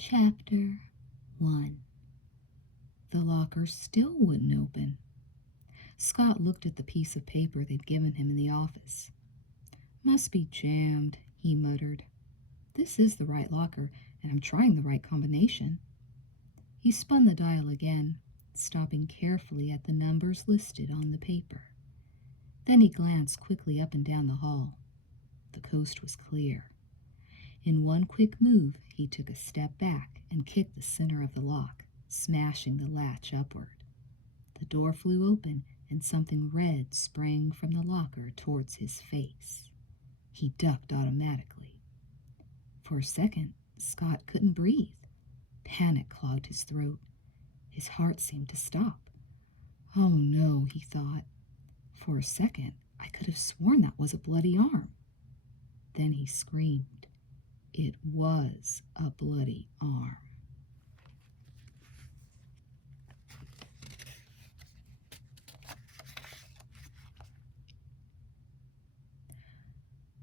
Chapter 1. The locker still wouldn't open. Scott looked at the piece of paper they'd given him in the office. "Must be jammed," he muttered. "This is the right locker, and I'm trying the right combination." He spun the dial again, stopping carefully at the numbers listed on the paper. Then he glanced quickly up and down the hall. The coast was clear. In one quick move, he took a step back and kicked the center of the lock, smashing the latch upward. The door flew open, and something red sprang from the locker towards his face. He ducked automatically. For a second, Scott couldn't breathe. Panic clogged his throat. His heart seemed to stop. "Oh no," he thought. "For a second, I could have sworn that was a bloody arm." Then he screamed. It was a bloody arm.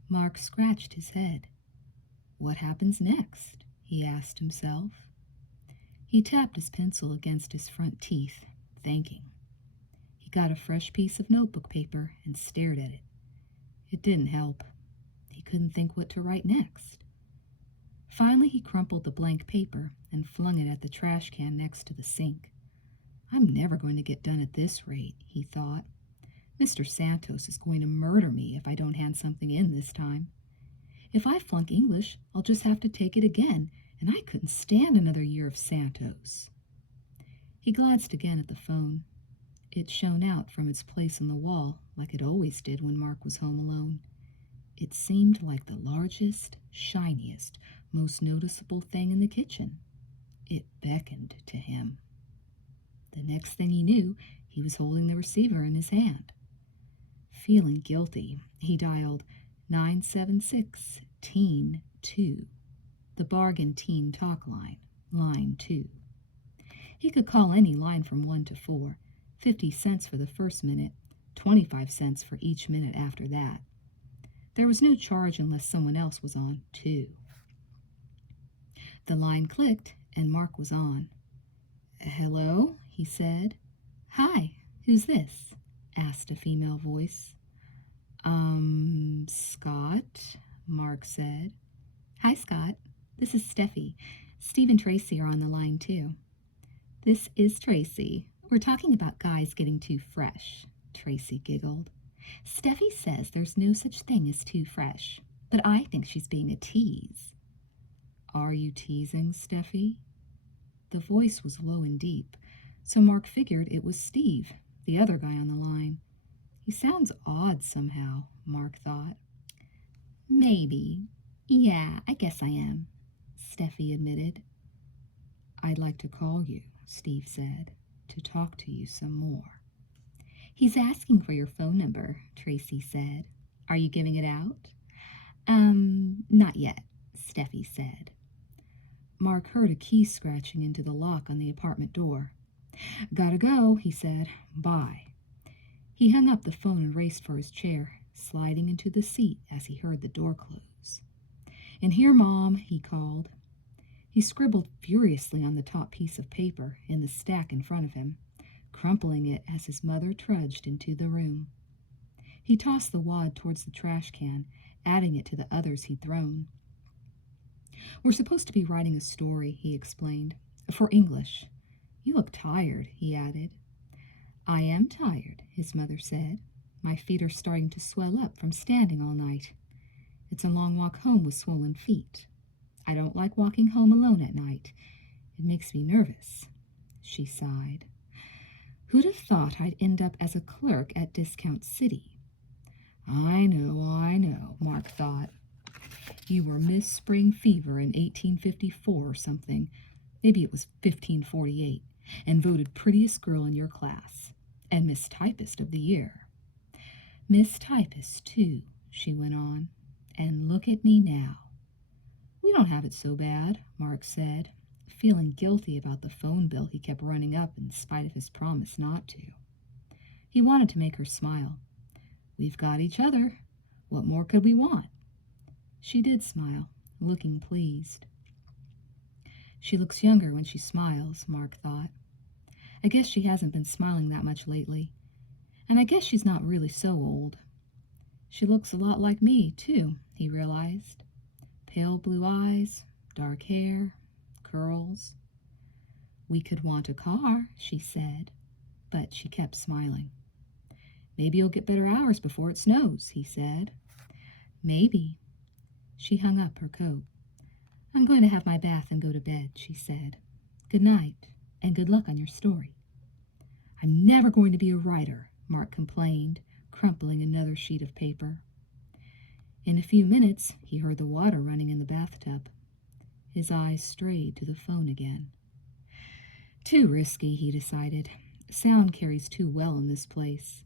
Mark scratched his head. What happens next? He asked himself. He tapped his pencil against his front teeth, thinking. He got a fresh piece of notebook paper and stared at it. It didn't help. He couldn't think what to write next. Finally, he crumpled the blank paper and flung it at the trash can next to the sink. "I'm never going to get done at this rate," he thought. "Mr. Santos is going to murder me if I don't hand something in this time. If I flunk English, I'll just have to take it again, and I couldn't stand another year of Santos." He glanced again at the phone. It shone out from its place on the wall like it always did when Mark was home alone. It seemed like the largest, shiniest, most noticeable thing in the kitchen. It beckoned to him. The next thing he knew, he was holding the receiver in his hand. Feeling guilty, he dialed 976-Teen-2, the bargain teen talk line, line 2. He could call any line from 1 to 4, 50 cents for the first minute, 25 cents for each minute after that. There was no charge unless someone else was on, too. The line clicked, and Mark was on. "Hello," he said. "Hi, who's this?" asked a female voice. Scott," Mark said. "Hi, Scott. This is Steffi. Steve and Tracy are on the line, too." "This is Tracy. We're talking about guys getting too fresh," Tracy giggled. "Steffi says there's no such thing as too fresh, but I think she's being a tease." "Are you teasing, Steffi?" The voice was low and deep, so Mark figured it was Steve, the other guy on the line. He sounds odd somehow, Mark thought. "Maybe. Yeah, I guess I am," Steffi admitted. "I'd like to call you," Steve said, "to talk to you some more." "He's asking for your phone number," Tracy said. "Are you giving it out?" Not yet," Steffi said. Mark heard a key scratching into the lock on the apartment door. "Gotta go," he said. "Bye." He hung up the phone and raced for his chair, sliding into the seat as he heard the door close. "In here, Mom," he called. He scribbled furiously on the top piece of paper in the stack in front of him, crumpling it as his mother trudged into the room. He tossed the wad towards the trash can, adding it to the others he'd thrown. "We're supposed to be writing a story," he explained, "for English. You look tired," he added. "I am tired," his mother said. "My feet are starting to swell up from standing all night. It's a long walk home with swollen feet. I don't like walking home alone at night. It makes me nervous." She sighed. "Who'd have thought I'd end up as a clerk at Discount City?" I know, Mark thought. "You were Miss Spring Fever in 1854 or something. Maybe it was 1548, and voted prettiest girl in your class, and Miss Typist of the Year." "Miss Typist, too," she went on. "And look at me now." "We don't have it so bad," Mark said, feeling guilty about the phone bill he kept running up in spite of his promise not to. He wanted to make her smile. "We've got each other. What more could we want?" She did smile, looking pleased. She looks younger when she smiles, Mark thought. I guess she hasn't been smiling that much lately. And I guess she's not really so old. She looks a lot like me, too, he realized. Pale blue eyes, dark hair, curls. We could want a car, she said, but she kept smiling. Maybe you'll get better hours before it snows, he said. Maybe. She hung up her coat. I'm going to have my bath and go to bed, she said. Good night, and good luck on your story. I'm never going to be a writer, Mark complained, crumpling another sheet of paper. In a few minutes, he heard the water running in the bathtub. His eyes strayed to the phone again. Too risky, he decided. Sound carries too well in this place.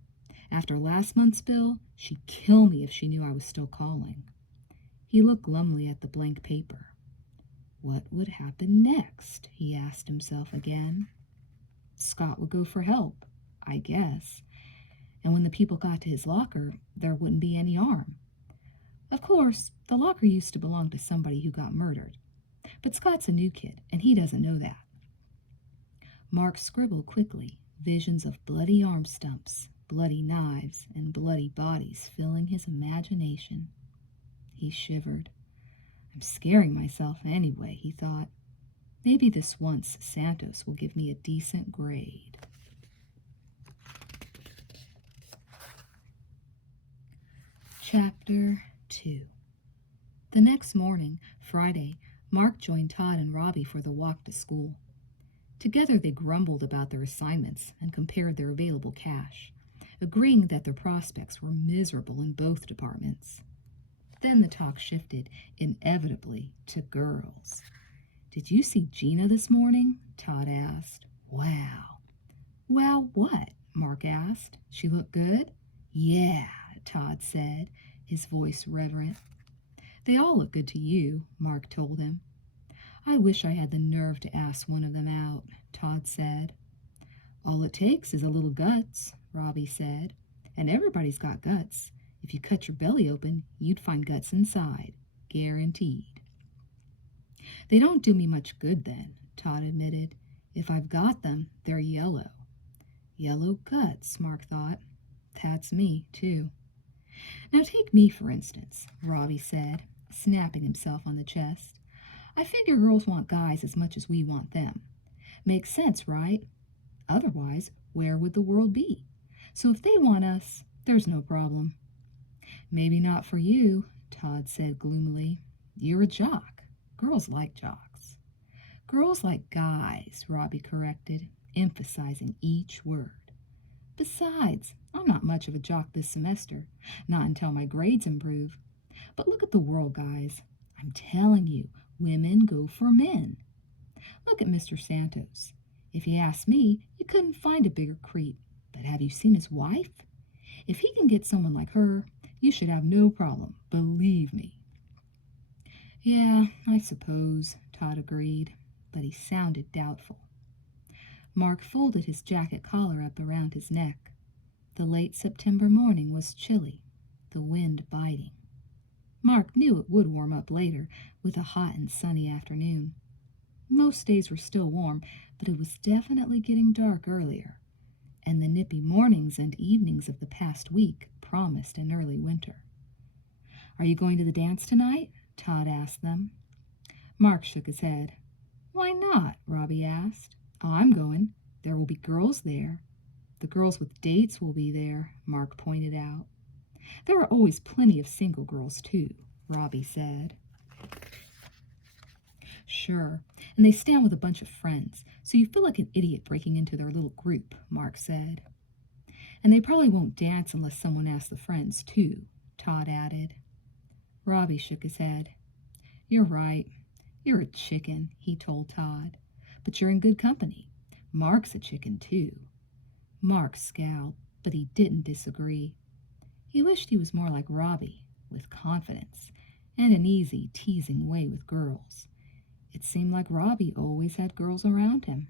After last month's bill, she'd kill me if she knew I was still calling. He looked glumly at the blank paper. What would happen next? He asked himself again. Scott would go for help, I guess. And when the people got to his locker, there wouldn't be any harm. Of course, the locker used to belong to somebody who got murdered. But Scott's a new kid, and he doesn't know that. Mark scribbled quickly, visions of bloody arm stumps, bloody knives, and bloody bodies filling his imagination. He shivered. I'm scaring myself anyway, he thought. Maybe this once Santos will give me a decent grade. Chapter 2. The next morning, Friday, Mark joined Todd and Robbie for the walk to school. Together they grumbled about their assignments and compared their available cash, agreeing that their prospects were miserable in both departments. Then the talk shifted, inevitably, to girls. Did you see Gina this morning? Todd asked. Wow. Wow what? Mark asked. She looked good? Yeah, Todd said, his voice reverent. They all look good to you, Mark told him. I wish I had the nerve to ask one of them out, Todd said. All it takes is a little guts, Robbie said. And everybody's got guts. If you cut your belly open, you'd find guts inside. Guaranteed. They don't do me much good then, Todd admitted. If I've got them, they're yellow. Yellow guts, Mark thought. That's me, too. Now take me, for instance, Robbie said, snapping himself on the chest. I figure girls want guys as much as we want them. Makes sense, right? Otherwise, where would the world be? So if they want us, there's no problem. Maybe not for you, Todd said gloomily. You're a jock. Girls like jocks. Girls like guys, Robbie corrected, emphasizing each word. Besides, I'm not much of a jock this semester, not until my grades improve. But look at the world, guys. I'm telling you, women go for men. Look at Mr. Santos. If you ask me, you couldn't find a bigger creep. But have you seen his wife? If he can get someone like her, you should have no problem, believe me. Yeah, I suppose, Todd agreed, but he sounded doubtful. Mark folded his jacket collar up around his neck. The late September morning was chilly, the wind biting. Mark knew it would warm up later with a hot and sunny afternoon. Most days were still warm, but it was definitely getting dark earlier, and the nippy mornings and evenings of the past week promised an early winter. Are you going to the dance tonight? Todd asked them. Mark shook his head. Why not? Robbie asked. Oh, I'm going. There will be girls there. The girls with dates will be there, Mark pointed out. There are always plenty of single girls, too, Robbie said. Sure, and they stand with a bunch of friends, so you feel like an idiot breaking into their little group, Mark said. And they probably won't dance unless someone asks the friends, too, Todd added. Robbie shook his head. You're right. You're a chicken, he told Todd. But you're in good company. Mark's a chicken, too. Mark scowled, but he didn't disagree. He wished he was more like Robbie, with confidence, and an easy, teasing way with girls. It seemed like Robbie always had girls around him.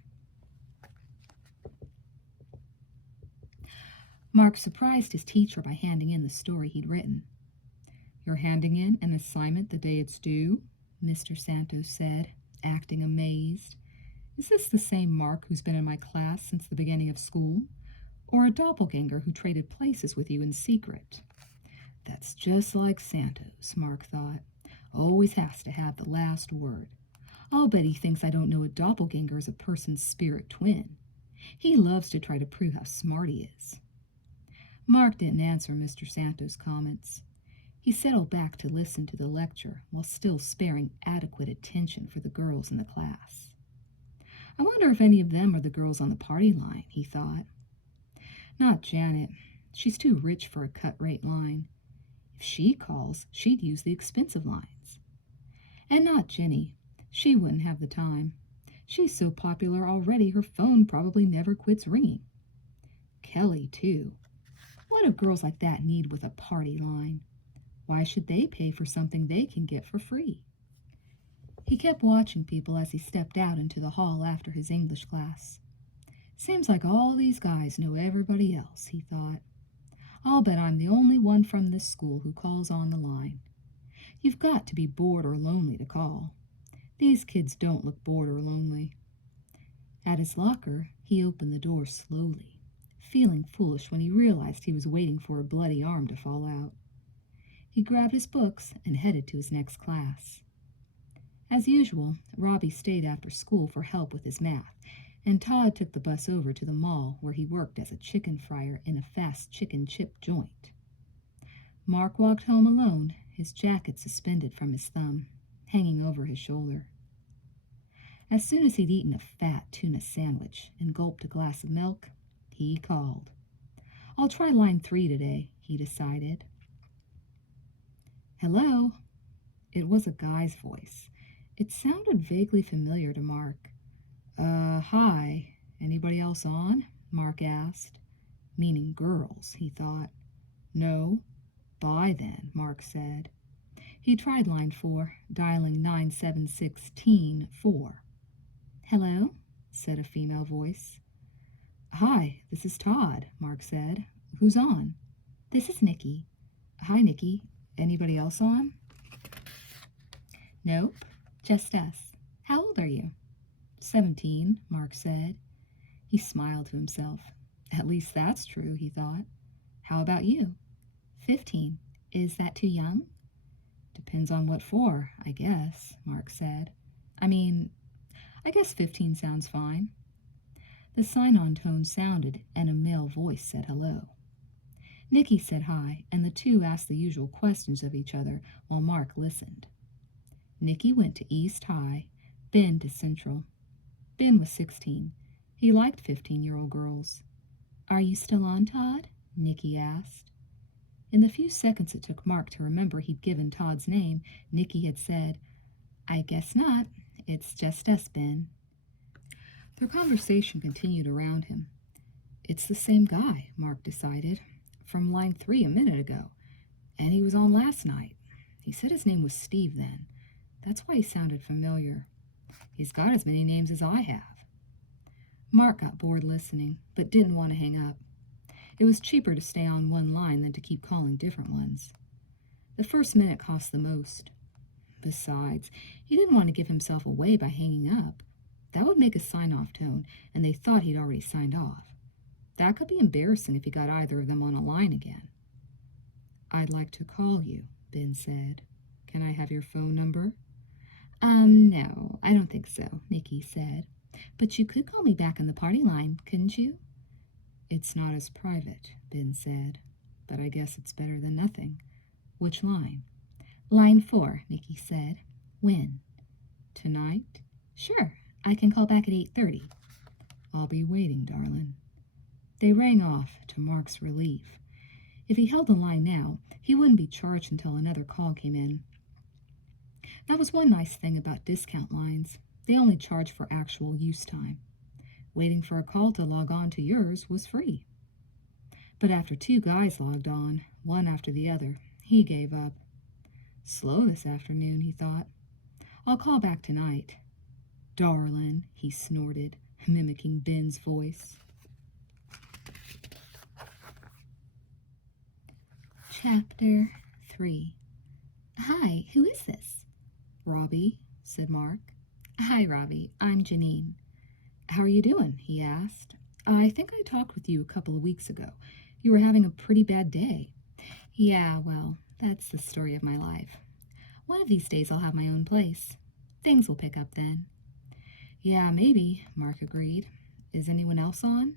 Mark surprised his teacher by handing in the story he'd written. You're handing in an assignment the day it's due? Mr. Santos said, acting amazed. Is this the same Mark who's been in my class since the beginning of school? Or a doppelganger who traded places with you in secret? That's just like Santos, Mark thought. Always has to have the last word. I'll bet he thinks I don't know a doppelganger is a person's spirit twin. He loves to try to prove how smart he is. Mark didn't answer Mr. Santos' comments. He settled back to listen to the lecture while still sparing adequate attention for the girls in the class. I wonder if any of them are the girls on the party line, he thought. Not Janet. She's too rich for a cut-rate line. If she calls, she'd use the expensive lines. And not Jenny. She wouldn't have the time. She's so popular already her phone probably never quits ringing. Kelly, too. What do girls like that need with a party line? Why should they pay for something they can get for free? He kept watching people as he stepped out into the hall after his English class. Seems like all these guys know everybody else, he thought. I'll bet I'm the only one from this school who calls on the line. You've got to be bored or lonely to call. These kids don't look bored or lonely. At his locker, he opened the door slowly, feeling foolish when he realized he was waiting for a bloody arm to fall out. He grabbed his books and headed to his next class. As usual, Robbie stayed after school for help with his math, and Todd took the bus over to the mall where he worked as a chicken fryer in a fast chicken chip joint. Mark walked home alone, his jacket suspended from his thumb, hanging over his shoulder. As soon as he'd eaten a fat tuna sandwich and gulped a glass of milk, he called. I'll try line 3 today, he decided. Hello? It was a guy's voice. It sounded vaguely familiar to Mark. Hi. Anybody else on? Mark asked. Meaning girls, he thought. No. Bye then, Mark said. He tried line 4, dialing 976-4. Hello? Said a female voice. Hi, this is Todd, Mark said. Who's on? This is Nikki. Hi, Nikki. Anybody else on? Nope, just us. How old are you? 17, Mark said. He smiled to himself. At least that's true, he thought. How about you? 15. Is that too young? Depends on what for, I guess, Mark said. I guess 15 sounds fine. The sign-on tone sounded, and a male voice said hello. Nikki said hi, and the two asked the usual questions of each other while Mark listened. Nikki went to East High, Ben to Central. Ben was 16. He liked 15-year-old girls. Are you still on, Todd? Nikki asked. In the few seconds it took Mark to remember he'd given Todd's name, Nikki had said, I guess not. It's just us, Ben. Their conversation continued around him. It's the same guy, Mark decided, from line 3 a minute ago, and he was on last night. He said his name was Steve then. That's why he sounded familiar. He's got as many names as I have. Mark got bored listening, but didn't want to hang up. It was cheaper to stay on one line than to keep calling different ones. The first minute cost the most. Besides, he didn't want to give himself away by hanging up. That would make a sign-off tone, and they thought he'd already signed off. That could be embarrassing if he got either of them on a line again. I'd like to call you, Ben said. Can I have your phone number? No, I don't think so, Nikki said. But you could call me back on the party line, couldn't you? It's not as private, Ben said, but I guess it's better than nothing. Which line? Line 4, Nikki said. When? Tonight? Sure, I can call back at 8:30. I'll be waiting, darling. They rang off, to Mark's relief. If he held the line now, he wouldn't be charged until another call came in. That was one nice thing about discount lines. They only charge for actual use time. Waiting for a call to log on to yours was free. But after 2 guys logged on, one after the other, he gave up. Slow this afternoon, he thought. I'll call back tonight. Darlin', he snorted, mimicking Ben's voice. Chapter 3. Hi, who is this? Robbie, said Mark. Hi, Robbie. I'm Janine. How are you doing? He asked. I think I talked with you a couple of weeks ago. You were having a pretty bad day. Yeah, well, that's the story of my life. One of these days I'll have my own place. Things will pick up then. Yeah, maybe, Mark agreed. Is anyone else on?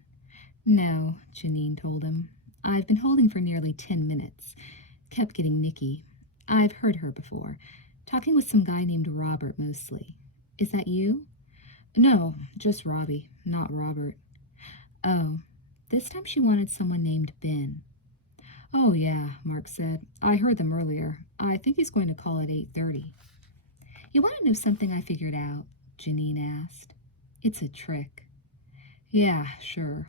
No, Janine told him. I've been holding for nearly 10 minutes. Kept getting Nikki. I've heard her before. Talking with some guy named Robert mostly. Is that you? No, just Robbie, not Robert. Oh, this time she wanted someone named Ben. Oh, yeah, Mark said. I heard them earlier. I think he's going to call at 8:30. You want to know something I figured out? Janine asked. It's a trick. Yeah, sure.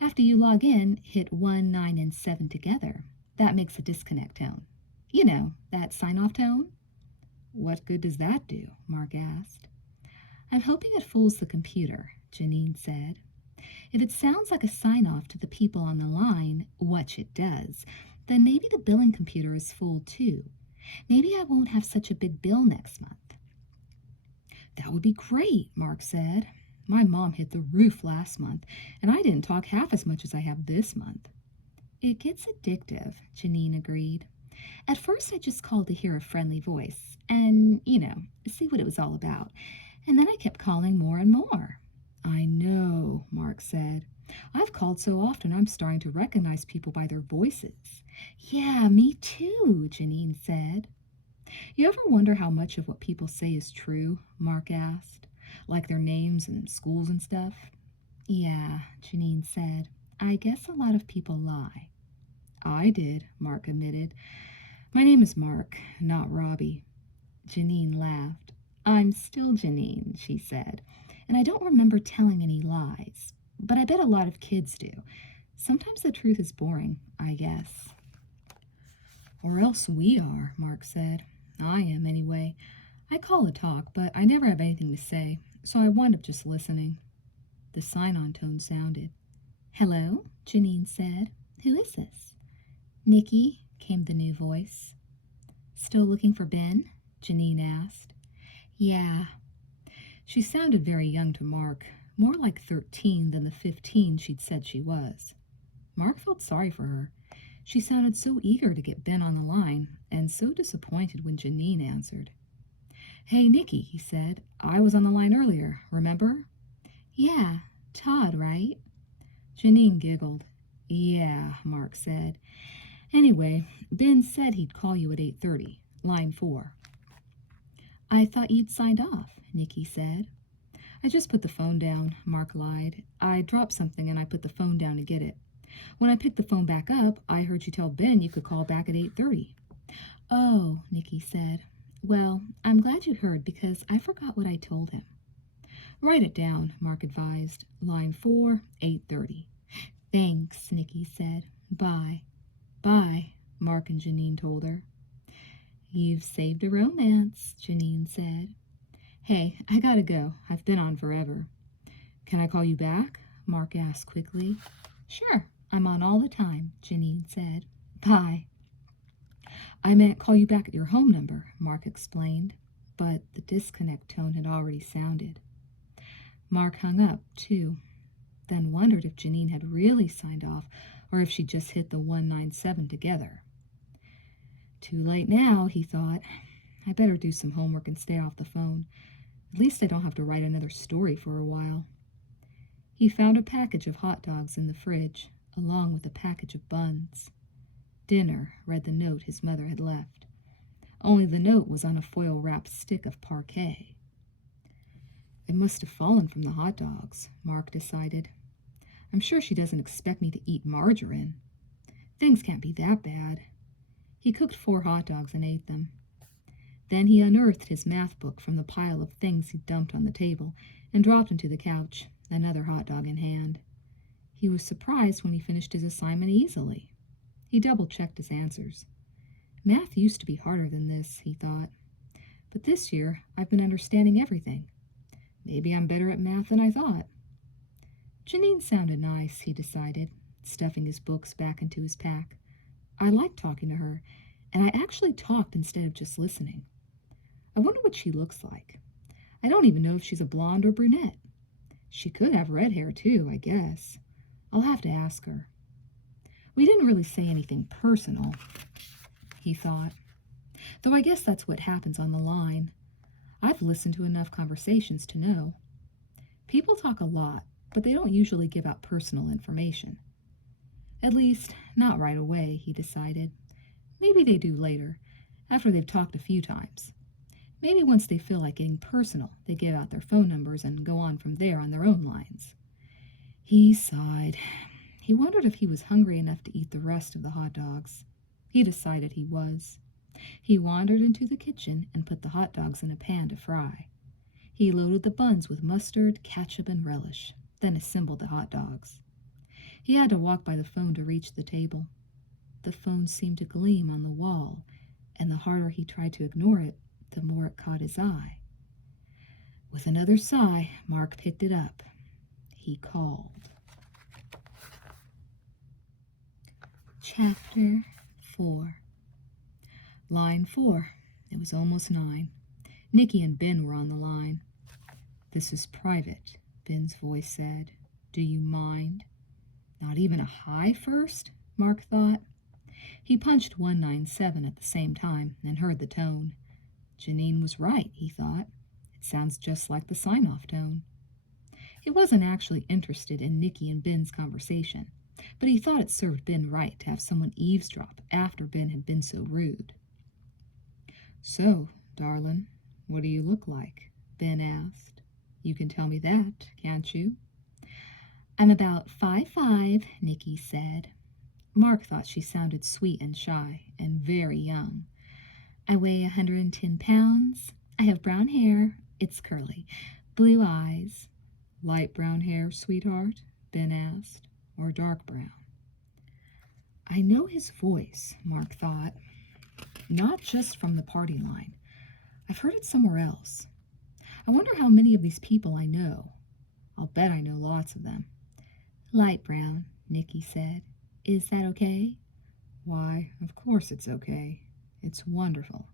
After you log in, hit 1, 9, and 7 together. That makes a disconnect tone. You know, that sign-off tone? What good does that do? Mark asked. I'm hoping it fools the computer, Janine said. If it sounds like a sign-off to the people on the line, which it does, then maybe the billing computer is fooled too. Maybe I won't have such a big bill next month. That would be great, Mark said. My mom hit the roof last month, and I didn't talk half as much as I have this month. It gets addictive, Janine agreed. At first, I just called to hear a friendly voice and, see what it was all about. And then I kept calling more and more. I know, Mark said. I've called so often I'm starting to recognize people by their voices. Yeah, me too, Janine said. You ever wonder how much of what people say is true? Mark asked. Like their names and schools and stuff? Yeah, Janine said. I guess a lot of people lie. I did, Mark admitted. My name is Mark, not Robbie. Janine laughed. I'm still Janine, she said, and I don't remember telling any lies. But I bet a lot of kids do. Sometimes the truth is boring, I guess. Or else we are, Mark said. I am, anyway. I call to talk, but I never have anything to say, so I wind up just listening. The sign-on tone sounded. Hello, Janine said. Who is this? Nikki, came the new voice. Still looking for Ben? Janine asked. Yeah. She sounded very young to Mark, more like 13 than the 15 she'd said she was. Mark felt sorry for her. She sounded so eager to get Ben on the line, and so disappointed when Janine answered. Hey, Nikki, he said. I was on the line earlier, remember? Yeah, Todd, right? Janine giggled. Yeah, Mark said. Anyway, Ben said he'd call you at 8:30, line 4. I thought you'd signed off, Nikki said. I just put the phone down, Mark lied. I dropped something and I put the phone down to get it. When I picked the phone back up, I heard you tell Ben you could call back at 8:30. Oh, Nikki said. Well, I'm glad you heard because I forgot what I told him. Write it down, Mark advised. Line 4, 8:30. Thanks, Nikki said. Bye. Bye, Mark and Janine told her. You've saved a romance, Janine said. Hey, I gotta go. I've been on forever. Can I call you back? Mark asked quickly. Sure, I'm on all the time, Janine said. Bye. I meant call you back at your home number, Mark explained, but the disconnect tone had already sounded. Mark hung up, too, then wondered if Janine had really signed off or if she just hit the 197 together. Too late now, he thought. I better do some homework and stay off the phone. At least I don't have to write another story for a while. He found a package of hot dogs in the fridge, along with a package of buns. Dinner, read the note his mother had left. Only the note was on a foil-wrapped stick of parquet. It must have fallen from the hot dogs, Mark decided. I'm sure she doesn't expect me to eat margarine. Things can't be that bad. He cooked 4 hot dogs and ate them. Then he unearthed his math book from the pile of things he'd dumped on the table and dropped into the couch, another hot dog in hand. He was surprised when he finished his assignment easily. He double-checked his answers. Math used to be harder than this, he thought. But this year, I've been understanding everything. Maybe I'm better at math than I thought. Janine sounded nice, he decided, stuffing his books back into his pack. I liked talking to her, and I actually talked instead of just listening. I wonder what she looks like. I don't even know if she's a blonde or brunette. She could have red hair, too, I guess. I'll have to ask her. We didn't really say anything personal, he thought. Though I guess that's what happens on the line. I've listened to enough conversations to know. People talk a lot, but they don't usually give out personal information. At least, not right away, he decided. Maybe they do later, after they've talked a few times. Maybe once they feel like getting personal, they give out their phone numbers and go on from there on their own lines. He sighed. He wondered if he was hungry enough to eat the rest of the hot dogs. He decided he was. He wandered into the kitchen and put the hot dogs in a pan to fry. He loaded the buns with mustard, ketchup, and relish, then assembled the hot dogs. He had to walk by the phone to reach the table. The phone seemed to gleam on the wall, and the harder he tried to ignore it, the more it caught his eye. With another sigh, Mark picked it up. He called. Chapter 4. Line 4. It was almost 9. Nicky and Ben were on the line. "This is private," Ben's voice said. "Do you mind?" Not even a hi first, Mark thought. He punched 197 at the same time and heard the tone. Janine was right, he thought. It sounds just like the sign-off tone. He wasn't actually interested in Nicky and Ben's conversation, but he thought it served Ben right to have someone eavesdrop after Ben had been so rude. "So, darlin', what do you look like?" Ben asked. "You can tell me that, can't you?" "I'm about 5'5", Nicky said. Mark thought she sounded sweet and shy and very young. "I weigh 110 pounds. I have brown hair. It's curly. Blue eyes." "Light brown hair, sweetheart?" Ben asked. "Or dark brown?" I know his voice, Mark thought. Not just from the party line. I've heard it somewhere else. I wonder how many of these people I know. I'll bet I know lots of them. "Light brown," Nicky said. "Is that okay?" "Why, of course it's okay. It's wonderful.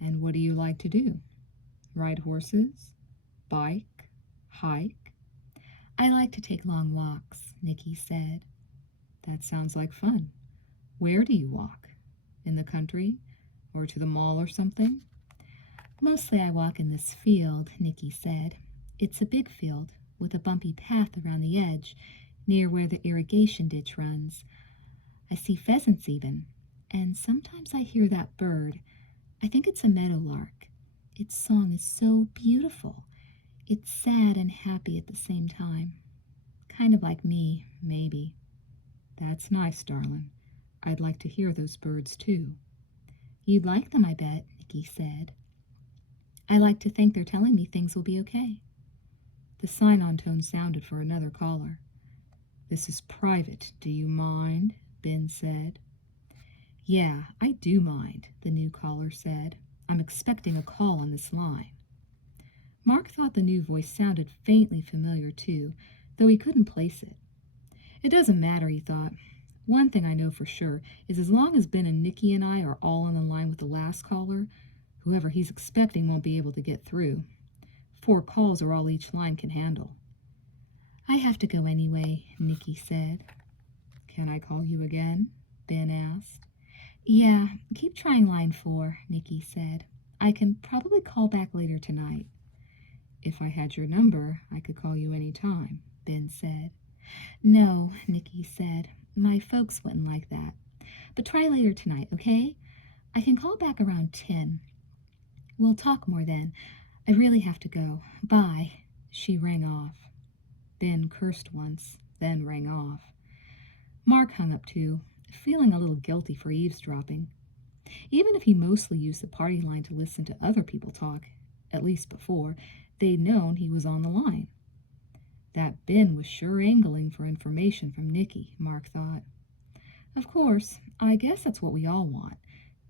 And what do you like to do? Ride horses? Bike? Hike?" "I like to take long walks," Nicky said. "That sounds like fun. Where do you walk? In the country? Or to the mall or something?" "Mostly I walk in this field," Nicky said. "It's a big field with a bumpy path around the edge, near where the irrigation ditch runs. I see pheasants even, and sometimes I hear that bird. I think it's a meadowlark. Its song is so beautiful. It's sad and happy at the same time. Kind of like me, maybe." "That's nice, darling. I'd like to hear those birds, too." "You'd like them, I bet," Nicky said. "I like to think they're telling me things will be okay." The sign-on tone sounded for another caller. "This is private. Do you mind?" Ben said. "Yeah, I do mind," the new caller said. "I'm expecting a call on this line." Mark thought the new voice sounded faintly familiar, too, though he couldn't place it. It doesn't matter, he thought. One thing I know for sure is as long as Ben and Nicky and I are all on the line with the last caller, whoever he's expecting won't be able to get through. 4 calls are all each line can handle. "I have to go anyway," Nicky said. "Can I call you again?" Ben asked. "Yeah, keep trying line 4, Nicky said. I can probably call back later tonight." "If I had your number, I could call you any time," Ben said. "No," Nicky said. "My folks wouldn't like that. But try later tonight, okay? I can call back around 10. We'll talk more then. I really have to go. Bye." She rang off. Ben cursed once, then rang off. Mark hung up too, feeling a little guilty for eavesdropping. Even if he mostly used the party line to listen to other people talk, at least before, they'd known he was on the line. That Ben was sure angling for information from Nicky, Mark thought. Of course, I guess that's what we all want,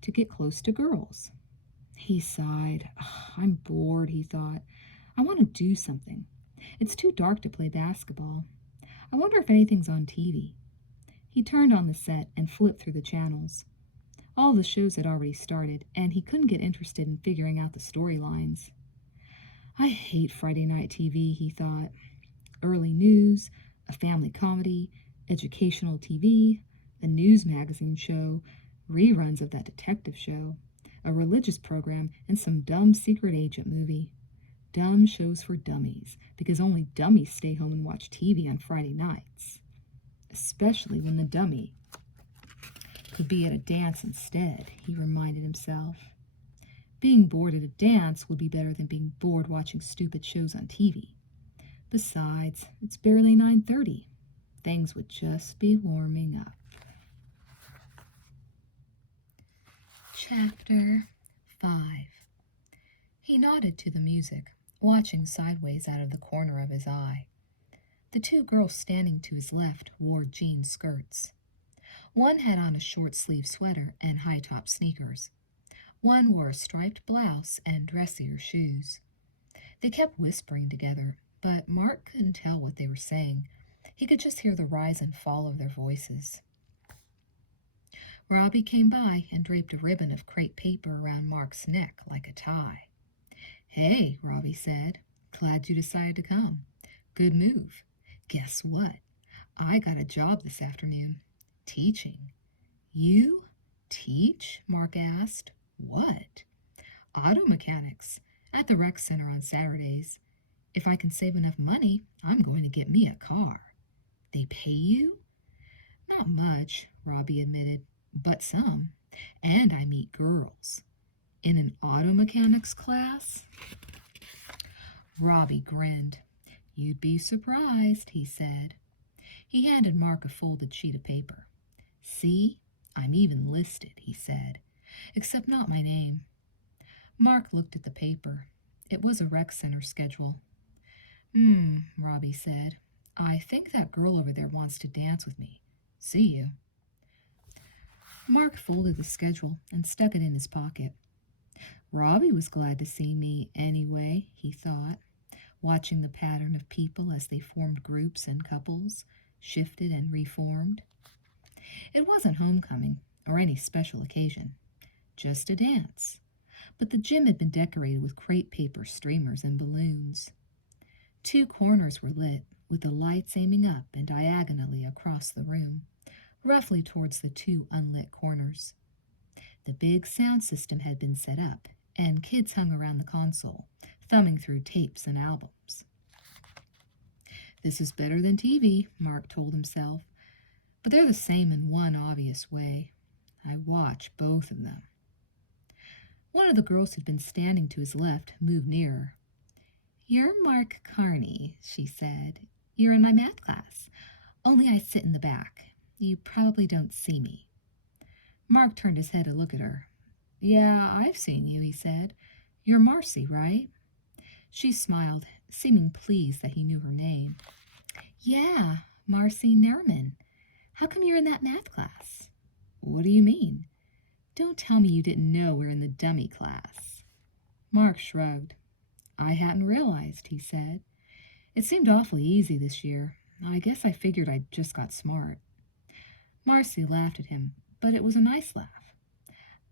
to get close to girls. He sighed. "I'm bored," he thought. "I want to do something. It's too dark to play basketball. I wonder if anything's on TV." He turned on the set and flipped through the channels. All the shows had already started, and he couldn't get interested in figuring out the storylines. I hate Friday night TV, he thought. Early news, a family comedy, educational TV, a news magazine show, reruns of that detective show, a religious program, and some dumb secret agent movie. Dumb shows for dummies, because only dummies stay home and watch TV on Friday nights. Especially when the dummy could be at a dance instead, he reminded himself. Being bored at a dance would be better than being bored watching stupid shows on TV. Besides, it's barely 9:30. Things would just be warming up. Chapter 5. He nodded to the music, watching sideways out of the corner of his eye. The two girls standing to his left wore jean skirts. One had on a short-sleeved sweater and high-top sneakers. One wore a striped blouse and dressier shoes. They kept whispering together, but Mark couldn't tell what they were saying. He could just hear the rise and fall of their voices. Robbie came by and draped a ribbon of crepe paper around Mark's neck like a tie. "Hey," Robbie said. "Glad you decided to come. Good move. Guess what? I got a job this afternoon. Teaching." "You teach?" Mark asked. "What?" "Auto mechanics at the rec center on Saturdays. If I can save enough money, I'm going to get me a car." "They pay you?" "Not much," Robbie admitted, "but some. And I meet girls." "In an auto mechanics class?" Robbie grinned. "You'd be surprised," he said. He handed Mark a folded sheet of paper. "See, I'm even listed," he said, "except not my name." Mark looked at the paper. It was a rec center schedule. Robbie said. "I think that girl over there wants to dance with me. See you." Mark folded the schedule and stuck it in his pocket. Robbie was glad to see me anyway, he thought, watching the pattern of people as they formed groups and couples, shifted and reformed. It wasn't homecoming or any special occasion, just a dance. But the gym had been decorated with crepe paper streamers and balloons. 2 corners were lit, with the lights aiming up and diagonally across the room, roughly towards the 2 unlit corners. The big sound system had been set up, and kids hung around the console, thumbing through tapes and albums. This is better than TV, Mark told himself, but they're the same in one obvious way. I watch both of them. One of the girls who'd been standing to his left moved nearer. "You're Mark Carney," she said. "You're in my math class, only I sit in the back. You probably don't see me." Mark turned his head to look at her. "Yeah, I've seen you," he said. "You're Marcy, right?" She smiled, seeming pleased that he knew her name. "Yeah, Marcy Nerman. How come you're in that math class?" "What do you mean?" "Don't tell me you didn't know we're in the dummy class." Mark shrugged. "I hadn't realized," he said. "It seemed awfully easy this year. I guess I figured I just got smart." Marcy laughed at him, but it was a nice laugh.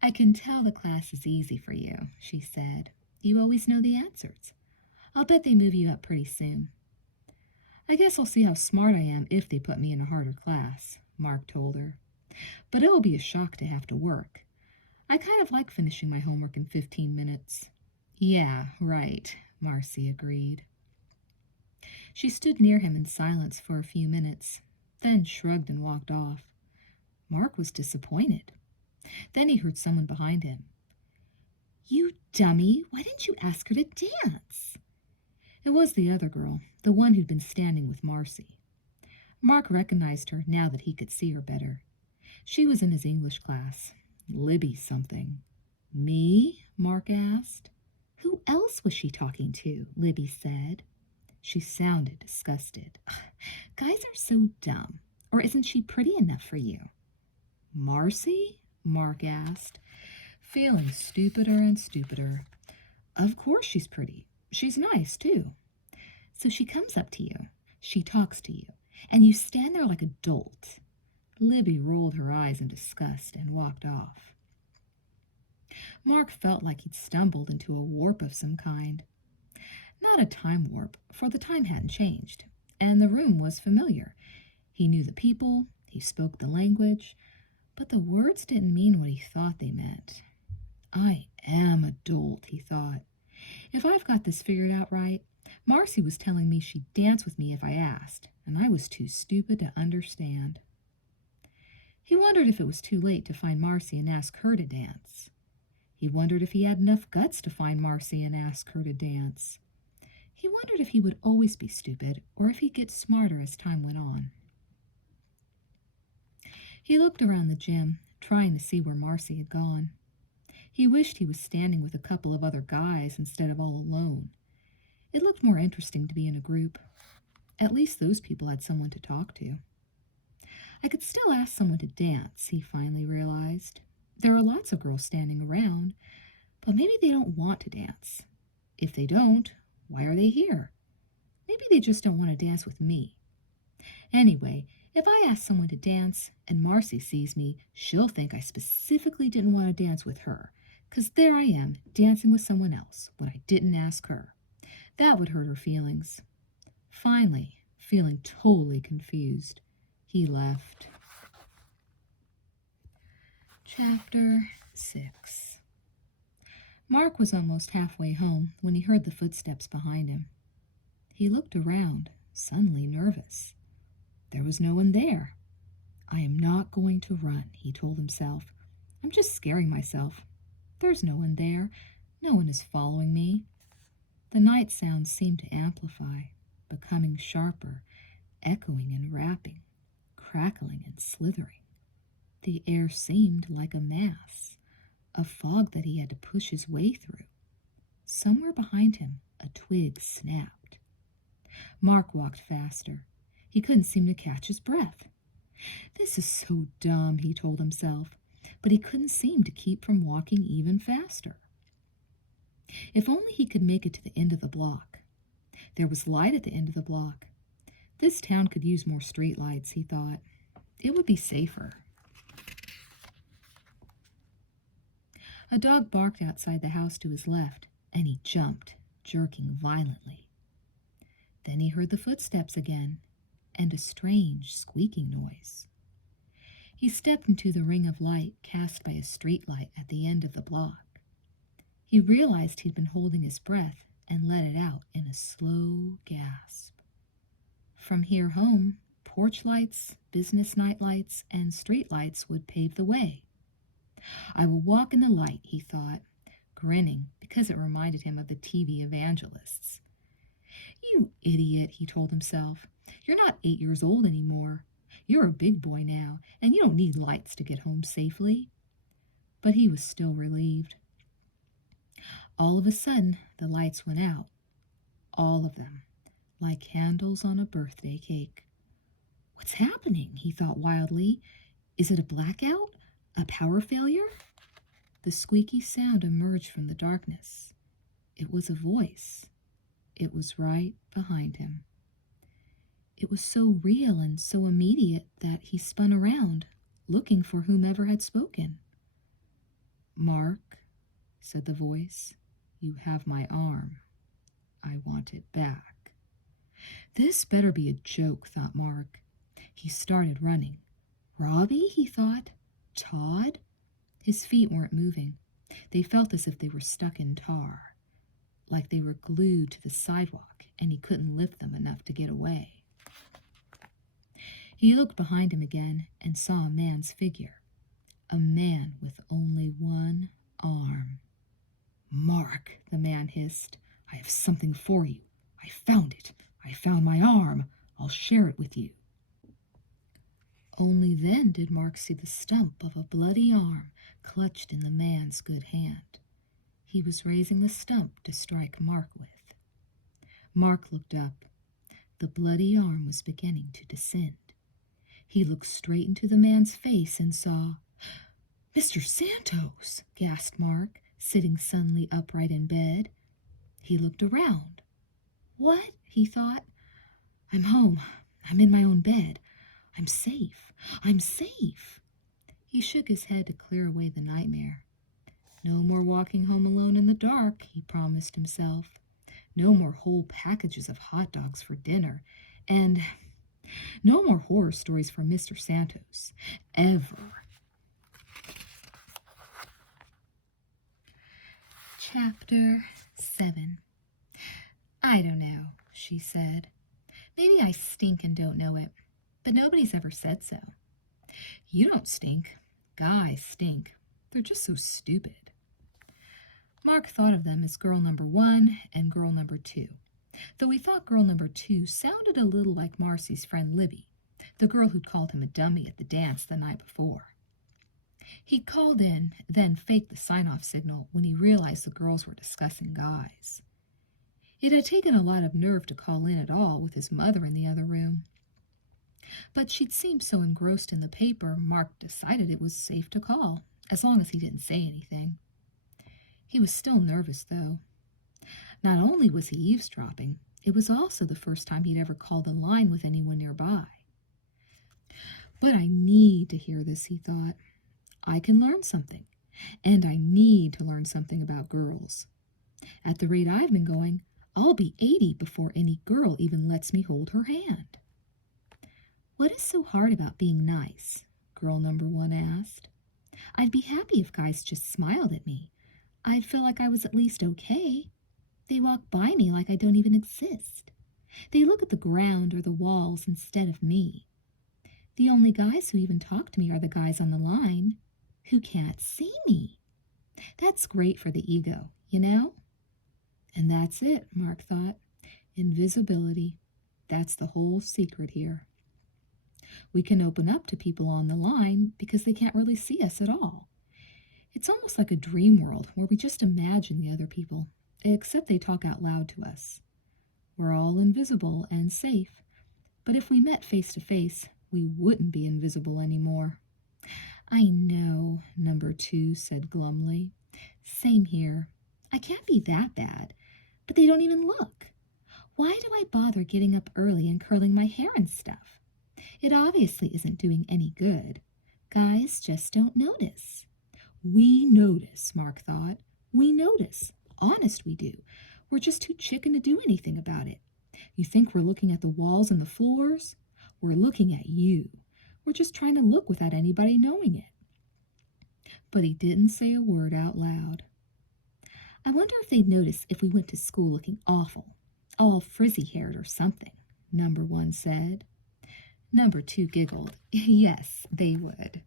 "I can tell the class is easy for you," she said. "You always know the answers. I'll bet they move you up pretty soon." "I guess I'll see how smart I am if they put me in a harder class," Mark told her. "But it will be a shock to have to work. I kind of like finishing my homework in 15 minutes. "Yeah, right," Marcy agreed. She stood near him in silence for a few minutes, then shrugged and walked off. Mark was disappointed. Then he heard someone behind him. "You dummy, why didn't you ask her to dance?" It was the other girl, the one who'd been standing with Marcy. Mark recognized her now that he could see her better. She was in his English class. Libby something. "Me?" Mark asked. "Who else was she talking to?" Libby said. She sounded disgusted. "Guys are so dumb. Or isn't she pretty enough for you?" "Marcy?" Mark asked, feeling stupider and stupider. "Of course she's pretty. She's nice, too." "So she comes up to you, she talks to you, and you stand there like a dolt." Libby rolled her eyes in disgust and walked off. Mark felt like he'd stumbled into a warp of some kind. Not a time warp, for the time hadn't changed, and the room was familiar. He knew the people, he spoke the language, but the words didn't mean what he thought they meant. I am a dolt, he thought. If I've got this figured out right, Marcy was telling me she'd dance with me if I asked, and I was too stupid to understand. He wondered if it was too late to find Marcy and ask her to dance. He wondered if he had enough guts to find Marcy and ask her to dance. He wondered if he would always be stupid or if he'd get smarter as time went on. He looked around the gym, trying to see where Marcy had gone. He wished he was standing with a couple of other guys instead of all alone. It looked more interesting to be in a group. At least those people had someone to talk to. I could still ask someone to dance, he finally realized. There are lots of girls standing around, but maybe they don't want to dance. If they don't, why are they here? Maybe they just don't want to dance with me. Anyway, if I ask someone to dance and Marcy sees me, she'll think I specifically didn't want to dance with her, 'cause there I am, dancing with someone else when I didn't ask her. That would hurt her feelings. Finally, feeling totally confused, he left. Chapter 6. Mark was almost halfway home when he heard the footsteps behind him. He looked around, suddenly nervous. There was no one there. I am not going to run, he told himself. I'm just scaring myself. There's no one there. No one is following me. The night sounds seemed to amplify, becoming sharper, echoing and rapping, crackling and slithering. The air seemed like a mass, a fog that he had to push his way through. Somewhere behind him, a twig snapped. Mark walked faster. He couldn't seem to catch his breath. This is so dumb, he told himself, but he couldn't seem to keep from walking even faster. If only he could make it to the end of the block. There was light at the end of the block. This town could use more street lights, he thought. It would be safer. A dog barked outside the house to his left, and he jumped, jerking violently. Then he heard the footsteps again, and a strange squeaking noise. He stepped into the ring of light cast by a street light at the end of the block. He realized he'd been holding his breath and let it out in a slow gasp. From here home, porch lights, business night lights, and street lights would pave the way. I will walk in the light, he thought, grinning because it reminded him of the TV evangelists. You idiot, he told himself. You're not 8 years old anymore. You're a big boy now, and you don't need lights to get home safely. But he was still relieved. All of a sudden, the lights went out. All of them, like candles on a birthday cake. What's happening? He thought wildly. Is it a blackout? A power failure? The squeaky sound emerged from the darkness. It was a voice. It was right behind him. It was so real and so immediate that he spun around, looking for whomever had spoken. Mark, said the voice, you have my arm. I want it back. This better be a joke, thought Mark. He started running. Robbie, he thought. Todd? His feet weren't moving. They felt as if they were stuck in tar, like they were glued to the sidewalk, and he couldn't lift them enough to get away. He looked behind him again and saw a man's figure, a man with only one arm. Mark, the man hissed, I have something for you. I found it. I found my arm. I'll share it with you. Only then did Mark see the stump of a bloody arm clutched in the man's good hand. He was raising the stump to strike Mark with. Mark looked up. The bloody arm was beginning to descend. He looked straight into the man's face and saw, Mr. Santos, gasped Mark, sitting suddenly upright in bed. He looked around. What? He thought. I'm home. I'm in my own bed. I'm safe. I'm safe. He shook his head to clear away the nightmare. No more walking home alone in the dark, he promised himself. No more whole packages of hot dogs for dinner. And no more horror stories from Mr. Santos. Ever. Chapter 7. I don't know, she said. Maybe I stink and don't know it, but nobody's ever said so. You don't stink. Guys stink. They're just so stupid. Mark thought of them as girl number 1 and girl number 2, though he thought girl number 2 sounded a little like Marcy's friend Libby, the girl who'd called him a dummy at the dance the night before. He called in, then faked the sign-off signal when he realized the girls were discussing guys. It had taken a lot of nerve to call in at all with his mother in the other room. But she'd seemed so engrossed in the paper, Mark decided it was safe to call, as long as he didn't say anything. He was still nervous, though. Not only was he eavesdropping, it was also the first time he'd ever called a line with anyone nearby. But I need to hear this, he thought. I can learn something, and I need to learn something about girls. At the rate I've been going, I'll be 80 before any girl even lets me hold her hand. What is so hard about being nice? Girl number 1 asked. I'd be happy if guys just smiled at me. I'd feel like I was at least okay. They walk by me like I don't even exist. They look at the ground or the walls instead of me. The only guys who even talk to me are the guys on the line who can't see me. That's great for the ego, you know? And that's it, Mark thought. Invisibility. That's the whole secret here. We can open up to people on the line because they can't really see us at all. It's almost like a dream world where we just imagine the other people, except they talk out loud to us. We're all invisible and safe, but if we met face to face, we wouldn't be invisible anymore. I know, number 2 said glumly. Same here. I can't be that bad, but they don't even look. Why do I bother getting up early and curling my hair and stuff? It obviously isn't doing any good. Guys just don't notice. We notice, Mark thought. We notice. Honest we do. We're just too chicken to do anything about it. You think we're looking at the walls and the floors? We're looking at you. We're just trying to look without anybody knowing it. But he didn't say a word out loud. I wonder if they'd notice if we went to school looking awful, all frizzy-haired or something, number 1 said. Number 2 giggled. Yes, they would.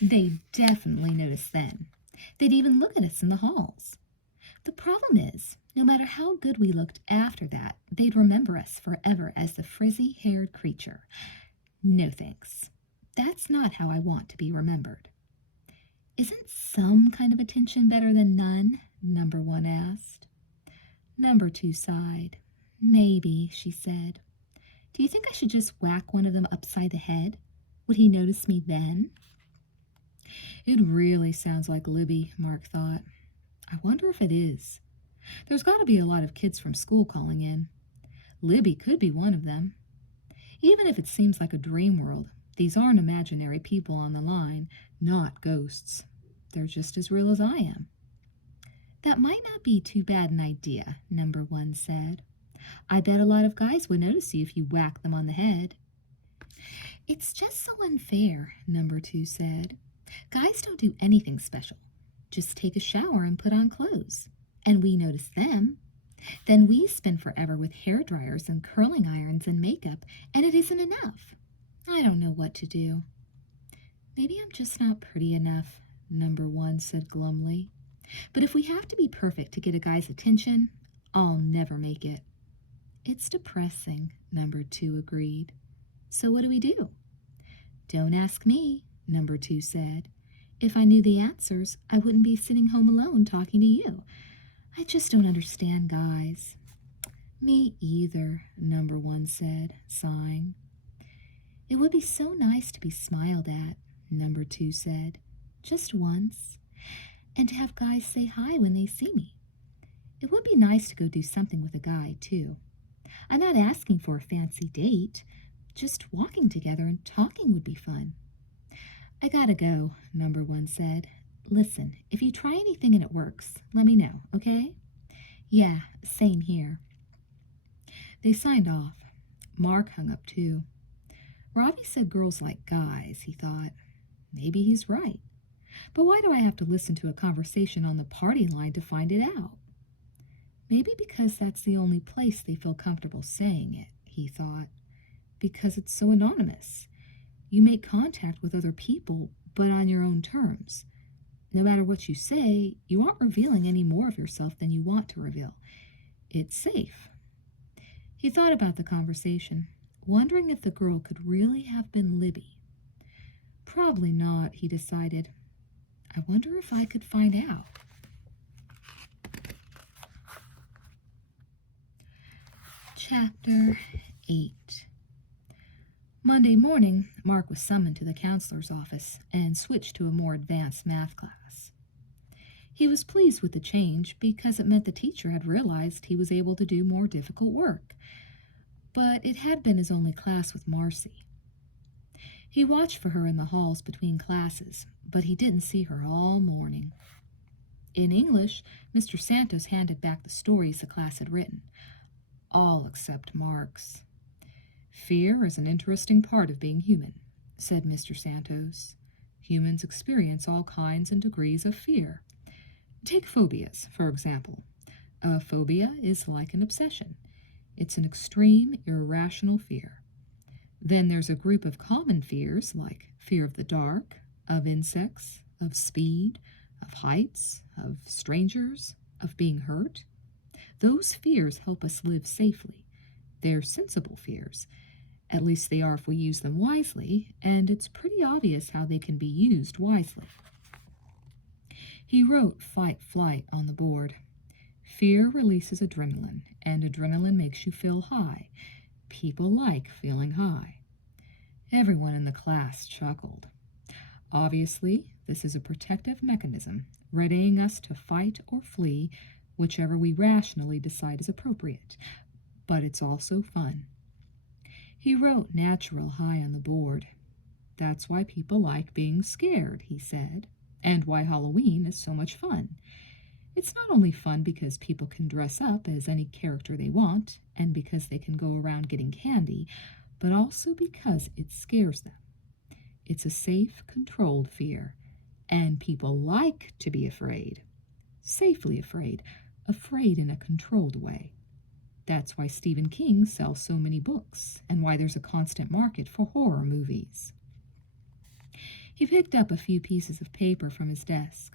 They'd definitely notice then. They'd even look at us in the halls. The problem is, no matter how good we looked after that, they'd remember us forever as the frizzy-haired creature. No thanks. That's not how I want to be remembered. Isn't some kind of attention better than none? Number 1 asked. Number 2 sighed. Maybe, she said. Do you think I should just whack one of them upside the head? Would he notice me then? It really sounds like Libby, Mark thought. I wonder if it is. There's got to be a lot of kids from school calling in. Libby could be one of them. Even if it seems like a dream world, these aren't imaginary people on the line, not ghosts. They're just as real as I am. That might not be too bad an idea, number 1 said. I bet a lot of guys would notice you if you whacked them on the head. It's just so unfair, number 2 said. Guys don't do anything special. Just take a shower and put on clothes. And we notice them. Then we spend forever with hair dryers and curling irons and makeup, and it isn't enough. I don't know what to do. Maybe I'm just not pretty enough, number 1 said glumly. But if we have to be perfect to get a guy's attention, I'll never make it. It's depressing, number 2 agreed. So what do we do? Don't ask me, number 2 said. If I knew the answers, I wouldn't be sitting home alone talking to you. I just don't understand guys. Me either, number 1 said, sighing. It would be so nice to be smiled at, number 2 said, just once, and to have guys say hi when they see me. It would be nice to go do something with a guy, too. I'm not asking for a fancy date. Just walking together and talking would be fun. I gotta go, number 1 said. Listen, if you try anything and it works, let me know, okay? Yeah, same here. They signed off. Mark hung up too. Robbie said girls like guys, he thought. Maybe he's right. But why do I have to listen to a conversation on the party line to find it out? Maybe because that's the only place they feel comfortable saying it, he thought. Because it's so anonymous. You make contact with other people, but on your own terms. No matter what you say, you aren't revealing any more of yourself than you want to reveal. It's safe. He thought about the conversation, wondering if the girl could really have been Libby. Probably not, he decided. I wonder if I could find out. Chapter 8. Monday morning, Mark was summoned to the counselor's office and switched to a more advanced math class. He was pleased with the change because it meant the teacher had realized he was able to do more difficult work. But it had been his only class with Marcy. He watched for her in the halls between classes, but he didn't see her all morning. In English, Mr. Santos handed back the stories the class had written, all except Mark's. Fear is an interesting part of being human, said Mr. Santos. Humans experience all kinds and degrees of fear. Take phobias, for example. A phobia is like an obsession. It's an extreme, irrational fear. Then there's a group of common fears like fear of the dark, of insects, of speed, of heights, of strangers, of being hurt. Those fears help us live safely. They're sensible fears. At least they are if we use them wisely, and it's pretty obvious how they can be used wisely. He wrote fight flight on the board. Fear releases adrenaline, and adrenaline makes you feel high. People like feeling high. Everyone in the class chuckled. Obviously, this is a protective mechanism, readying us to fight or flee, whichever we rationally decide is appropriate. But it's also fun. He wrote natural high on the board. That's why people like being scared, he said, and why Halloween is so much fun. It's not only fun because people can dress up as any character they want, and because they can go around getting candy, but also because it scares them. It's a safe, controlled fear, and people like to be afraid. Safely afraid, afraid in a controlled way. That's why Stephen King sells so many books, and why there's a constant market for horror movies. He picked up a few pieces of paper from his desk.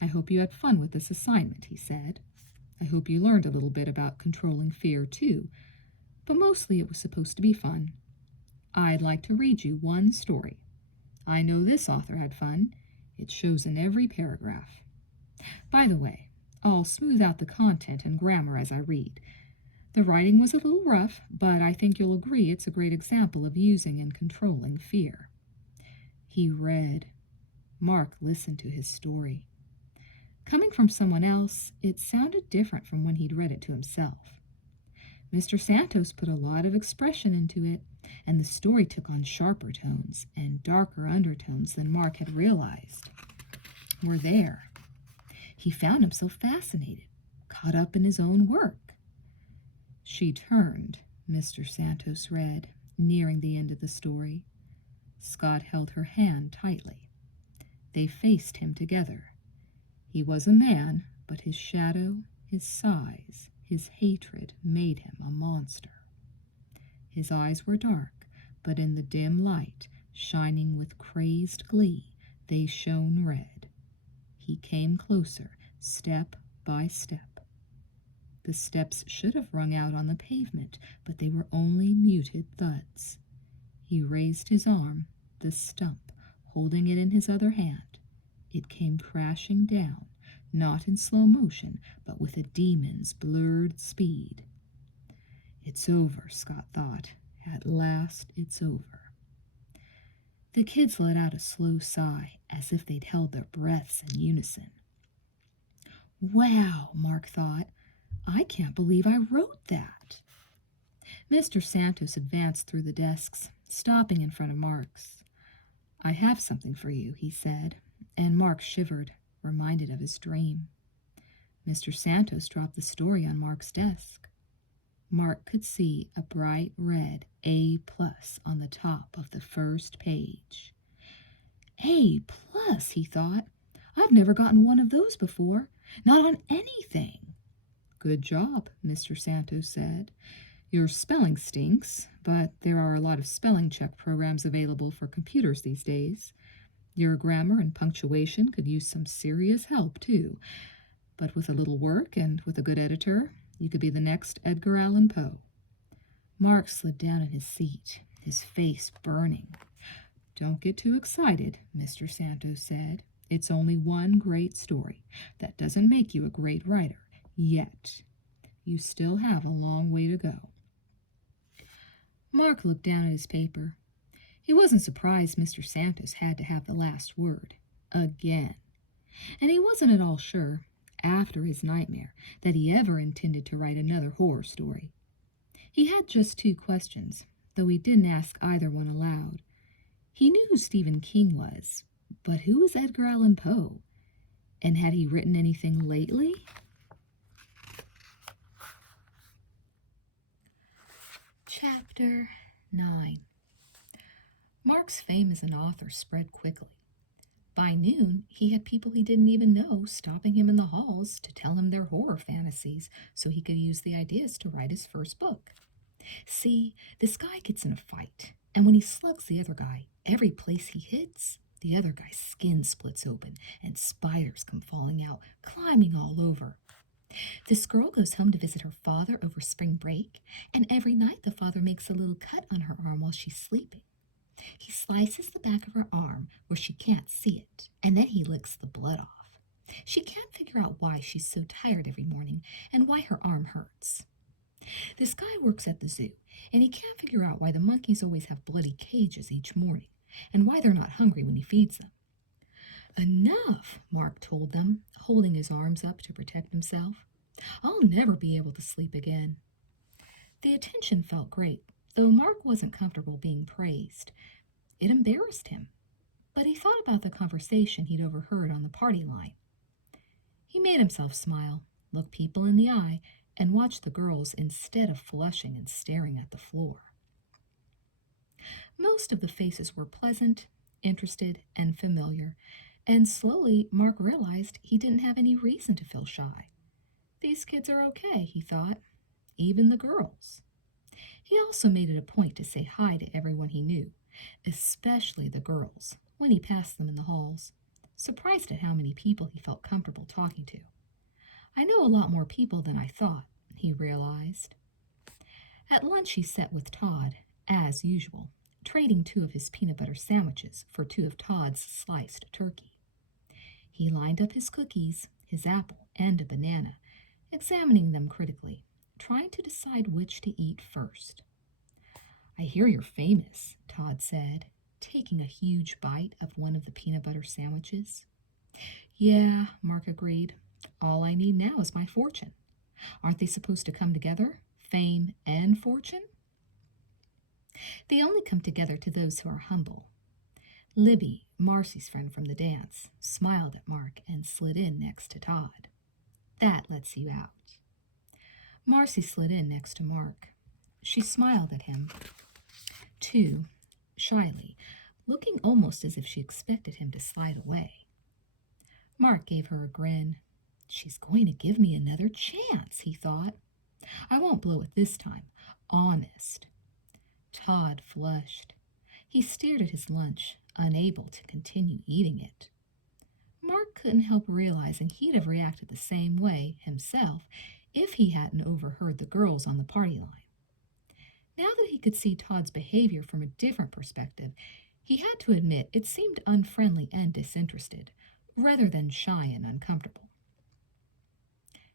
I hope you had fun with this assignment, he said. I hope you learned a little bit about controlling fear, too. But mostly it was supposed to be fun. I'd like to read you one story. I know this author had fun. It shows in every paragraph. By the way, I'll smooth out the content and grammar as I read. The writing was a little rough, but I think you'll agree it's a great example of using and controlling fear. He read. Mark listened to his story. Coming from someone else, it sounded different from when he'd read it to himself. Mr. Santos put a lot of expression into it, and the story took on sharper tones and darker undertones than Mark had realized were there. He found himself fascinated, caught up in his own work. She turned, Mr. Santos read, nearing the end of the story. Scott held her hand tightly. They faced him together. He was a man, but his shadow, his size, his hatred made him a monster. His eyes were dark, but in the dim light, shining with crazed glee, they shone red. He came closer, step by step. The steps should have rung out on the pavement, but they were only muted thuds. He raised his arm, the stump, holding it in his other hand. It came crashing down, not in slow motion, but with a demon's blurred speed. It's over, Scott thought. At last, it's over. The kids let out a slow sigh, as if they'd held their breaths in unison. Wow, Mark thought. I can't believe I wrote that. Mr. Santos advanced through the desks, stopping in front of Mark's. I have something for you, he said, and Mark shivered, reminded of his dream. Mr. Santos dropped the story on Mark's desk. Mark could see a bright red A+ on the top of the first page. A+, he thought. I've never gotten one of those before, not on anything. Good job, Mr. Santos said. Your spelling stinks, but there are a lot of spelling check programs available for computers these days. Your grammar and punctuation could use some serious help, too. But with a little work and with a good editor, you could be the next Edgar Allan Poe. Mark slid down in his seat, his face burning. Don't get too excited, Mr. Santos said. It's only one great story. That doesn't make you a great writer, yet. You still have a long way to go. Mark looked down at his paper. He wasn't surprised Mr. Santos had to have the last word, again. And he wasn't at all sure, after his nightmare, that he ever intended to write another horror story. He had just 2 questions, though he didn't ask either one aloud. He knew who Stephen King was, but who was Edgar Allan Poe? And had he written anything lately? Chapter 9. Mark's fame as an author spread quickly. By noon, he had people he didn't even know stopping him in the halls to tell him their horror fantasies so he could use the ideas to write his first book. See, this guy gets in a fight, and when he slugs the other guy, every place he hits, the other guy's skin splits open and spiders come falling out, climbing all over. This girl goes home to visit her father over spring break, and every night the father makes a little cut on her arm while she's sleeping. He slices the back of her arm where she can't see it, and then he licks the blood off. She can't figure out why she's so tired every morning and why her arm hurts. This guy works at the zoo, and he can't figure out why the monkeys always have bloody cages each morning, and why they're not hungry when he feeds them. Enough, Mark told them, holding his arms up to protect himself. I'll never be able to sleep again. The attention felt great, though Mark wasn't comfortable being praised. It embarrassed him, but he thought about the conversation he'd overheard on the party line. He made himself smile, look people in the eye, and watch the girls instead of flushing and staring at the floor. Most of the faces were pleasant, interested, and familiar, and slowly Mark realized he didn't have any reason to feel shy. These kids are okay, he thought, even the girls. He also made it a point to say hi to everyone he knew, especially the girls, when he passed them in the halls, surprised at how many people he felt comfortable talking to. I know a lot more people than I thought, he realized. At lunch he sat with Todd, as usual, trading 2 of his peanut butter sandwiches for 2 of Todd's sliced turkey. He lined up his cookies, his apple, and a banana, examining them critically, trying to decide which to eat first. I hear you're famous, Todd said, taking a huge bite of one of the peanut butter sandwiches. Yeah, Mark agreed. All I need now is my fortune. Aren't they supposed to come together, fame and fortune? They only come together to those who are humble. Libby, Marcy's friend from the dance, smiled at Mark and slid in next to Todd. That lets you out. Marcy slid in next to Mark. She smiled at him, too, shyly, looking almost as if she expected him to slide away. Mark gave her a grin. She's going to give me another chance, he thought. I won't blow it this time. Honest. Todd flushed. He stared at his lunch, unable to continue eating it. Mark couldn't help realizing he'd have reacted the same way himself if he hadn't overheard the girls on the party line. Now that he could see Todd's behavior from a different perspective, he had to admit it seemed unfriendly and disinterested, rather than shy and uncomfortable.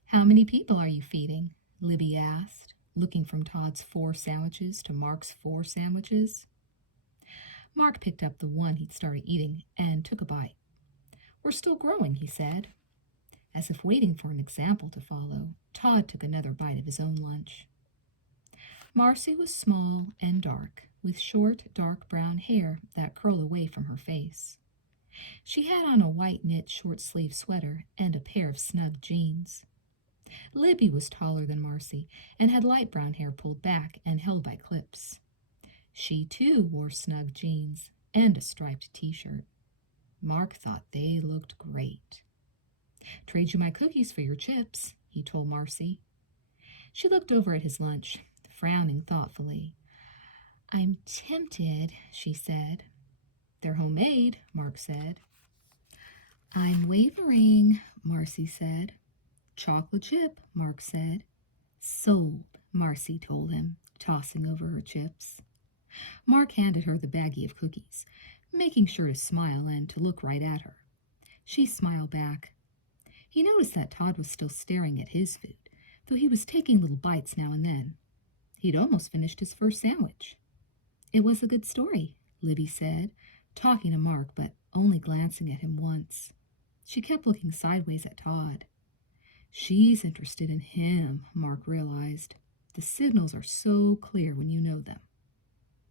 How many people are you feeding? Libby asked, looking from Todd's 4 sandwiches to Mark's 4 sandwiches. Mark picked up the one he'd started eating and took a bite. We're still growing, he said. As if waiting for an example to follow, Todd took another bite of his own lunch. Marcy was small and dark, with short, dark brown hair that curled away from her face. She had on a white knit short-sleeved sweater and a pair of snug jeans. Libby was taller than Marcy and had light brown hair pulled back and held by clips. She, too, wore snug jeans and a striped t-shirt. Mark thought they looked great. "Trade you my cookies for your chips," he told Marcy. She looked over at his lunch, frowning thoughtfully. "I'm tempted," she said. "They're homemade," Mark said. "I'm wavering," Marcy said. "Chocolate chip," Mark said. "Sold," Marcy told him, tossing over her chips. Mark handed her the baggie of cookies, making sure to smile and to look right at her. She smiled back. He noticed that Todd was still staring at his food, though he was taking little bites now and then. He'd almost finished his first sandwich. "It was a good story," Libby said, talking to Mark but only glancing at him once. She kept looking sideways at Todd. She's interested in him, Mark realized. The signals are so clear when you know them.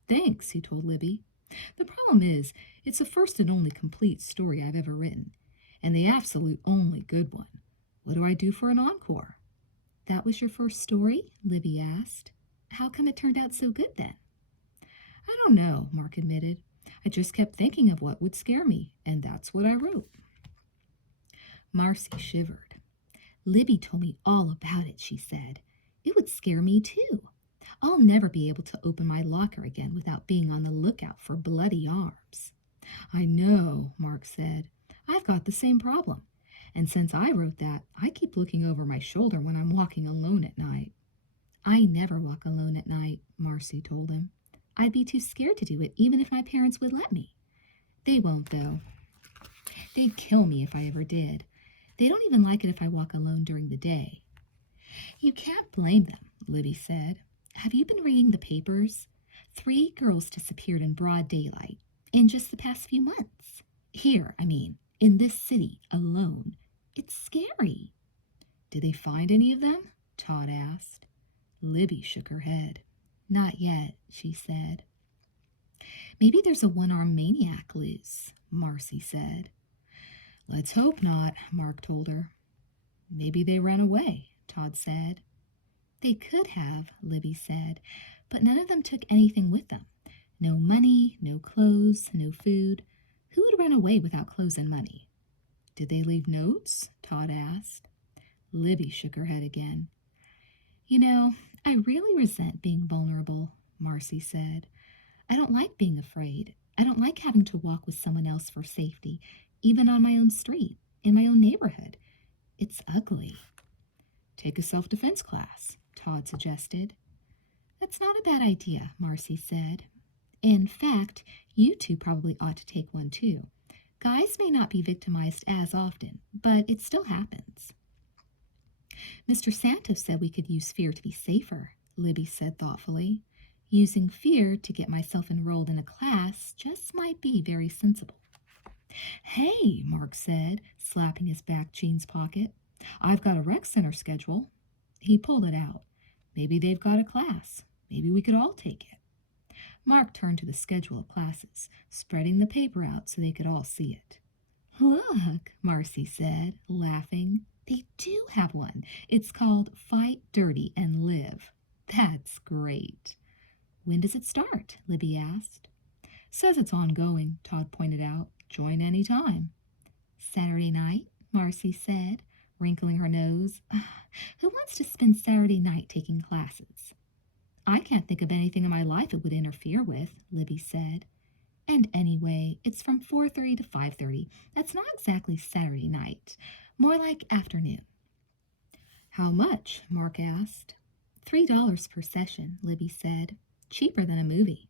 "Thanks," he told Libby. "The problem is, it's the first and only complete story I've ever written, and the absolute only good one. What do I do for an encore?" "That was your first story?" Libby asked. "How come it turned out so good then?" "I don't know," Mark admitted. "I just kept thinking of what would scare me, and that's what I wrote." Marcy shivered. "Libby told me all about it," she said. "It would scare me too. I'll never be able to open my locker again without being on the lookout for bloody arms." "I know," Mark said. "I've got the same problem. And since I wrote that, I keep looking over my shoulder when I'm walking alone at night." "I never walk alone at night," Marcy told him. "I'd be too scared to do it even if my parents would let me." "They won't, though. They'd kill me if I ever did. They don't even like it if I walk alone during the day." "You can't blame them," Libby said. "Have you been reading the papers? 3 girls disappeared in broad daylight in just the past few months. Here, I mean, in this city alone. It's scary." "Did they find any of them?" Todd asked. Libby shook her head. "Not yet," she said. "Maybe there's a one-armed maniac loose," Marcy said. "Let's hope not," Mark told her. "Maybe they ran away," Todd said. "They could have," Libby said, "but none of them took anything with them. No money, no clothes, no food. Who would run away without clothes and money?" "Did they leave notes?" Todd asked. Libby shook her head again. "You know, I really resent being vulnerable," Marcy said. "I don't like being afraid. I don't like having to walk with someone else for safety, even on my own street, in my own neighborhood. It's ugly." "Take a self-defense class," Todd suggested. "That's not a bad idea," Marcy said. "In fact, you two probably ought to take one too. Guys may not be victimized as often, but it still happens." "Mr. Santos said we could use fear to be safer," Libby said thoughtfully. "Using fear to get myself enrolled in a class just might be very sensible." "Hey," Mark said, slapping his back jeans pocket. "I've got a rec center schedule." He pulled it out. "Maybe they've got a class. Maybe we could all take it." Mark turned to the schedule of classes, spreading the paper out so they could all see it. "Look," Marcy said, laughing. "They do have one. It's called Fight Dirty and Live." "That's great." "When does it start?" Libby asked. "Says it's ongoing," Todd pointed out. "Join any time." "Saturday night?" Marcy said, wrinkling her nose. "Who wants to spend Saturday night taking classes?" "I can't think of anything in my life it would interfere with," Libby said. "And anyway, it's from 4:30 to 5:30. That's not exactly Saturday night. More like afternoon." "How much?" Mark asked. $3 per session," Libby said. "Cheaper than a movie."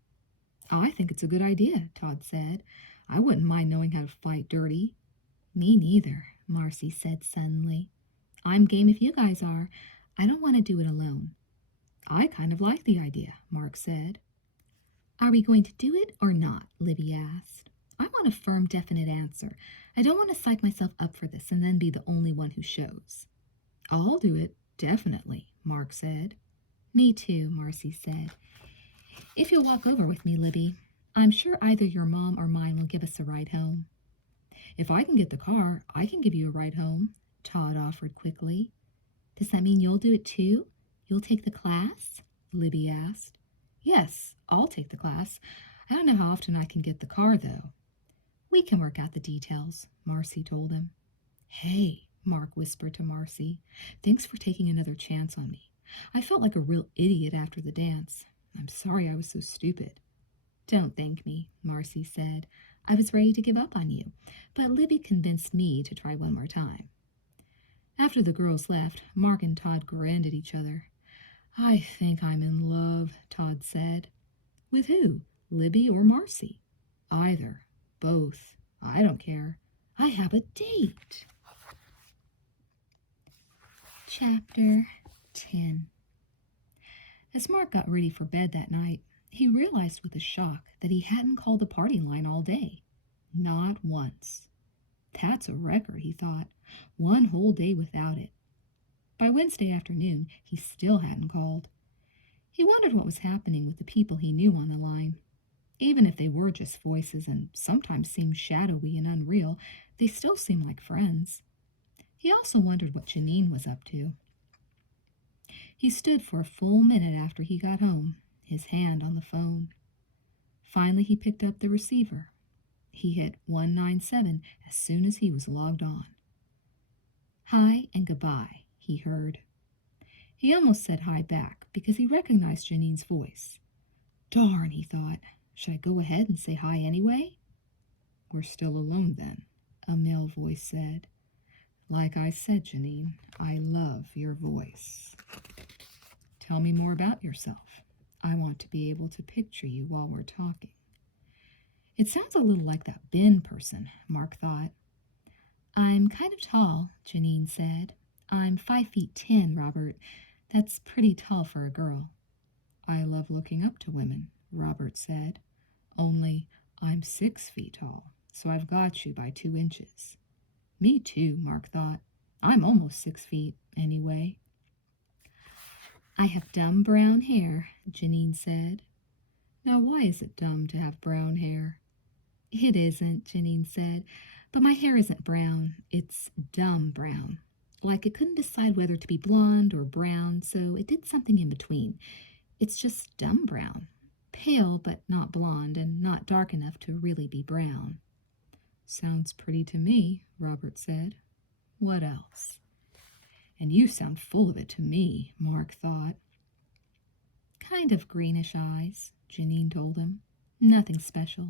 "I think it's a good idea," Todd said. "I wouldn't mind knowing how to fight dirty." "Me neither," Marcy said suddenly. "I'm game if you guys are. I don't want to do it alone." "I kind of like the idea," Mark said. "Are we going to do it or not?" Libby asked. "I want a firm, definite answer. I don't want to psych myself up for this and then be the only one who shows." "I'll do it, definitely," Mark said. "Me too," Marcy said. "If you'll walk over with me, Libby, I'm sure either your mom or mine will give us a ride home." "If I can get the car, I can give you a ride home," Todd offered quickly. Does that mean you'll do it too? You'll take the class? Libby asked. Yes, I'll take the class. I don't know how often I can get the car, though. We can work out the details, Marcy told him. Hey, Mark whispered to Marcy. Thanks for taking another chance on me. I felt like a real idiot after the dance. I'm sorry I was so stupid. Don't thank me, Marcy said. I was ready to give up on you, but Libby convinced me to try one more time. After the girls left, Mark and Todd grinned at each other. I think I'm in love, Todd said. With who? Libby or Marcy? Either. Both. I don't care. I have a date. Chapter 10. As Mark got ready for bed that night, he realized with a shock that he hadn't called the party line all day. Not once. That's a record, he thought. One whole day without it. By Wednesday afternoon, he still hadn't called. He wondered what was happening with the people he knew on the line. Even if they were just voices and sometimes seemed shadowy and unreal, they still seemed like friends. He also wondered what Janine was up to. He stood for a full minute after he got home, his hand on the phone. Finally, he picked up the receiver. He hit 197 as soon as he was logged on. Hi and goodbye, he heard. He almost said hi back because he recognized Janine's voice. Darn, he thought. Should I go ahead and say hi anyway? We're still alone then, a male voice said. Like I said, Janine, I love your voice. Tell me more about yourself. I want to be able to picture you while we're talking. It sounds a little like that Ben person, Mark thought. I'm kind of tall, Janine said. I'm 5'10", Robert. That's pretty tall for a girl. I love looking up to women, Robert said. Only I'm 6 feet tall, so I've got you by 2 inches. Me too, Mark thought. I'm almost 6 feet, anyway. I have dumb brown hair, Janine said. Now why is it dumb to have brown hair? It isn't, Janine said, but my hair isn't brown. It's dumb brown. Like it couldn't decide whether to be blonde or brown, so it did something in between. It's just dumb brown. Pale, but not blonde, and not dark enough to really be brown. Sounds pretty to me, Robert said. What else? And you sound full of it to me, Mark thought. Kind of greenish eyes, Janine told him. Nothing special.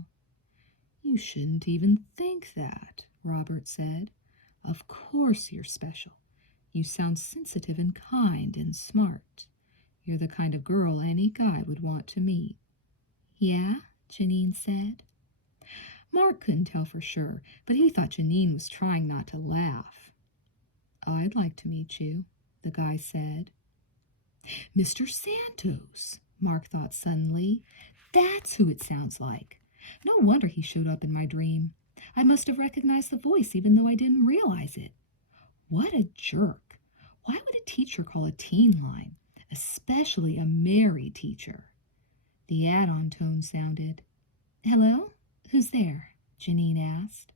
You shouldn't even think that, Robert said. Of course you're special. You sound sensitive and kind and smart. You're the kind of girl any guy would want to meet. Yeah, Janine said. Mark couldn't tell for sure, but he thought Janine was trying not to laugh. I'd like to meet you, the guy said. Mr. Santos, Mark thought suddenly. That's who it sounds like. No wonder he showed up in my dream. I must have recognized the voice even though I didn't realize it. What a jerk. Why would a teacher call a teen line, especially a married teacher? The add-on tone sounded. Hello? Who's there? Janine asked.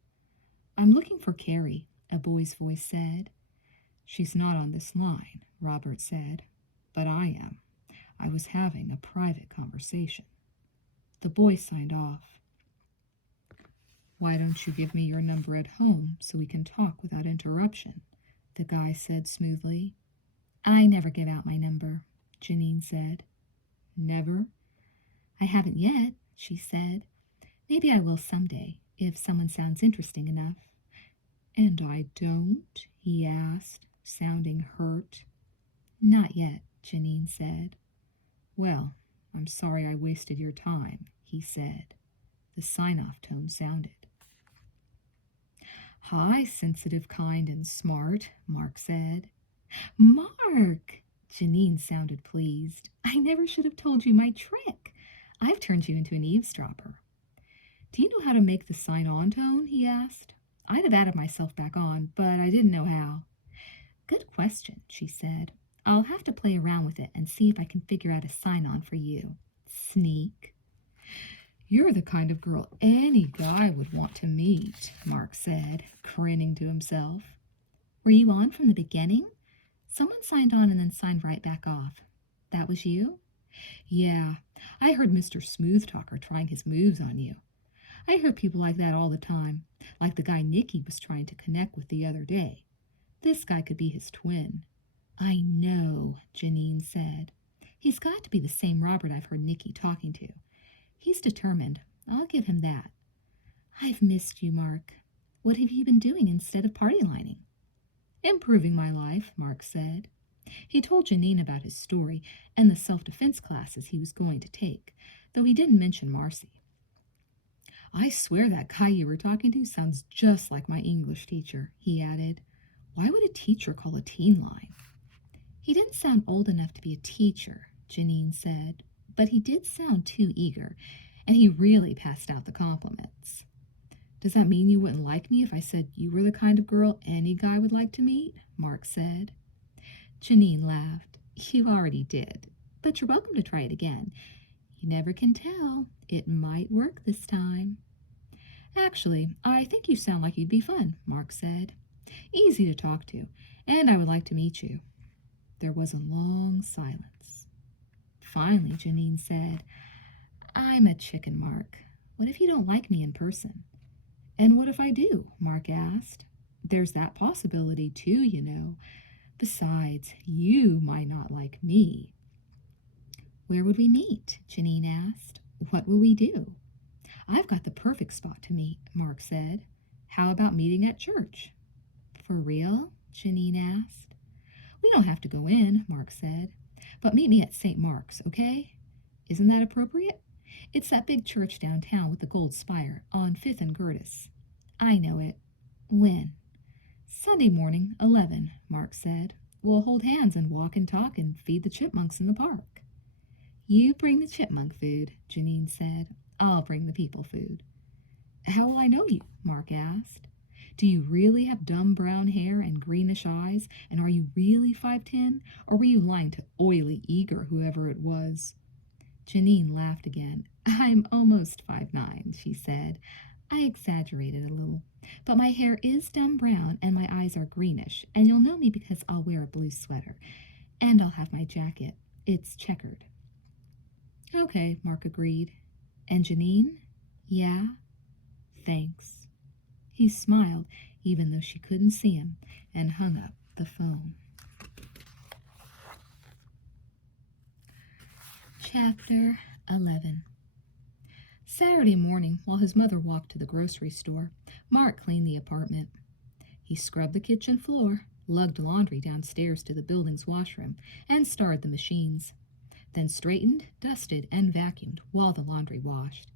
I'm looking for Carrie, a boy's voice said. She's not on this line, Robert said, but I am. I was having a private conversation. The boy signed off. Why don't you give me your number at home so we can talk without interruption? The guy said smoothly. I never give out my number, Janine said. Never? I haven't yet, she said. Maybe I will someday, if someone sounds interesting enough. And I don't? He asked, sounding hurt. Not yet, Janine said. Well, I'm sorry I wasted your time, he said. The sign-off tone sounded. Hi, sensitive, kind, and smart, Mark said. Mark! Janine sounded pleased. I never should have told you my trick. I've turned you into an eavesdropper. Do you know how to make the sign-on tone? He asked. I'd have added myself back on, but I didn't know how. Good question, she said. I'll have to play around with it and see if I can figure out a sign-on for you. Sneak. You're the kind of girl any guy would want to meet, Mark said, grinning to himself. Were you on from the beginning? Someone signed on and then signed right back off. That was you? Yeah, I heard Mr. Smooth Talker trying his moves on you. I hear people like that all the time, like the guy Nicky was trying to connect with the other day. This guy could be his twin. I know, Janine said. He's got to be the same Robert I've heard Nicky talking to. He's determined. I'll give him that. I've missed you, Mark. What have you been doing instead of party lining? Improving my life, Mark said. He told Janine about his story and the self-defense classes he was going to take, though he didn't mention Marcy. I swear that guy you were talking to sounds just like my English teacher, he added. Why would a teacher call a teen line? He didn't sound old enough to be a teacher, Janine said, but he did sound too eager, and he really passed out the compliments. Does that mean you wouldn't like me if I said you were the kind of girl any guy would like to meet? Mark said. Janine laughed. You already did, but you're welcome to try it again. You never can tell. It might work this time. Actually, I think you sound like you'd be fun, Mark said. Easy to talk to, and I would like to meet you. There was a long silence. Finally, Janine said, I'm a chicken, Mark. What if you don't like me in person? And what if I do? Mark asked. There's that possibility, too, you know. Besides, you might not like me. Where would we meet? Janine asked. What will we do? I've got the perfect spot to meet, Mark said. How about meeting at church? For real? Janine asked. We don't have to go in, Mark said. But meet me at St. Mark's, okay? Isn't that appropriate? It's that big church downtown with the gold spire on 5th and Gertis. I know it. When? Sunday morning, 11, Mark said. We'll hold hands and walk and talk and feed the chipmunks in the park. You bring the chipmunk food, Janine said. I'll bring the people food. How will I know you? Mark asked. Do you really have dumb brown hair and greenish eyes, and are you really 5'10", or were you lying to oily Eager, whoever it was? Janine laughed again. I'm almost 5'9", she said. I exaggerated a little, but my hair is dumb brown and my eyes are greenish, and you'll know me because I'll wear a blue sweater, and I'll have my jacket. It's checkered. Okay, Mark agreed. And Janine? Yeah? Thanks. He smiled, even though she couldn't see him, and hung up the phone. Chapter 11. Saturday morning, while his mother walked to the grocery store, Mark cleaned the apartment. He scrubbed the kitchen floor, lugged laundry downstairs to the building's washroom, and started the machines, then straightened, dusted, and vacuumed while the laundry washed.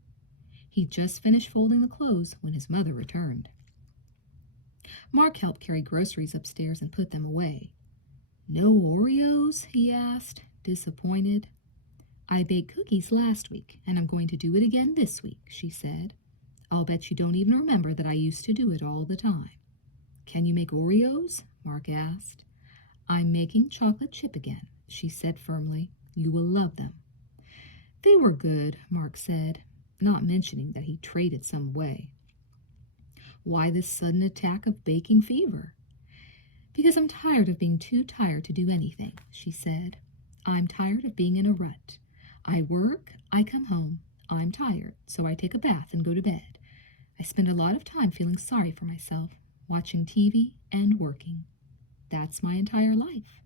He'd just finished folding the clothes when his mother returned. Mark helped carry groceries upstairs and put them away. No Oreos? He asked, disappointed. I baked cookies last week, and I'm going to do it again this week, she said. I'll bet you don't even remember that I used to do it all the time. Can you make Oreos? Mark asked. I'm making chocolate chip again, she said firmly. You will love them. They were good, Mark said, not mentioning that he traded some away. Why this sudden attack of baking fever? Because I'm tired of being too tired to do anything, she said. I'm tired of being in a rut. I work, I come home, I'm tired, so I take a bath and go to bed. I spend a lot of time feeling sorry for myself, watching TV and working. That's my entire life.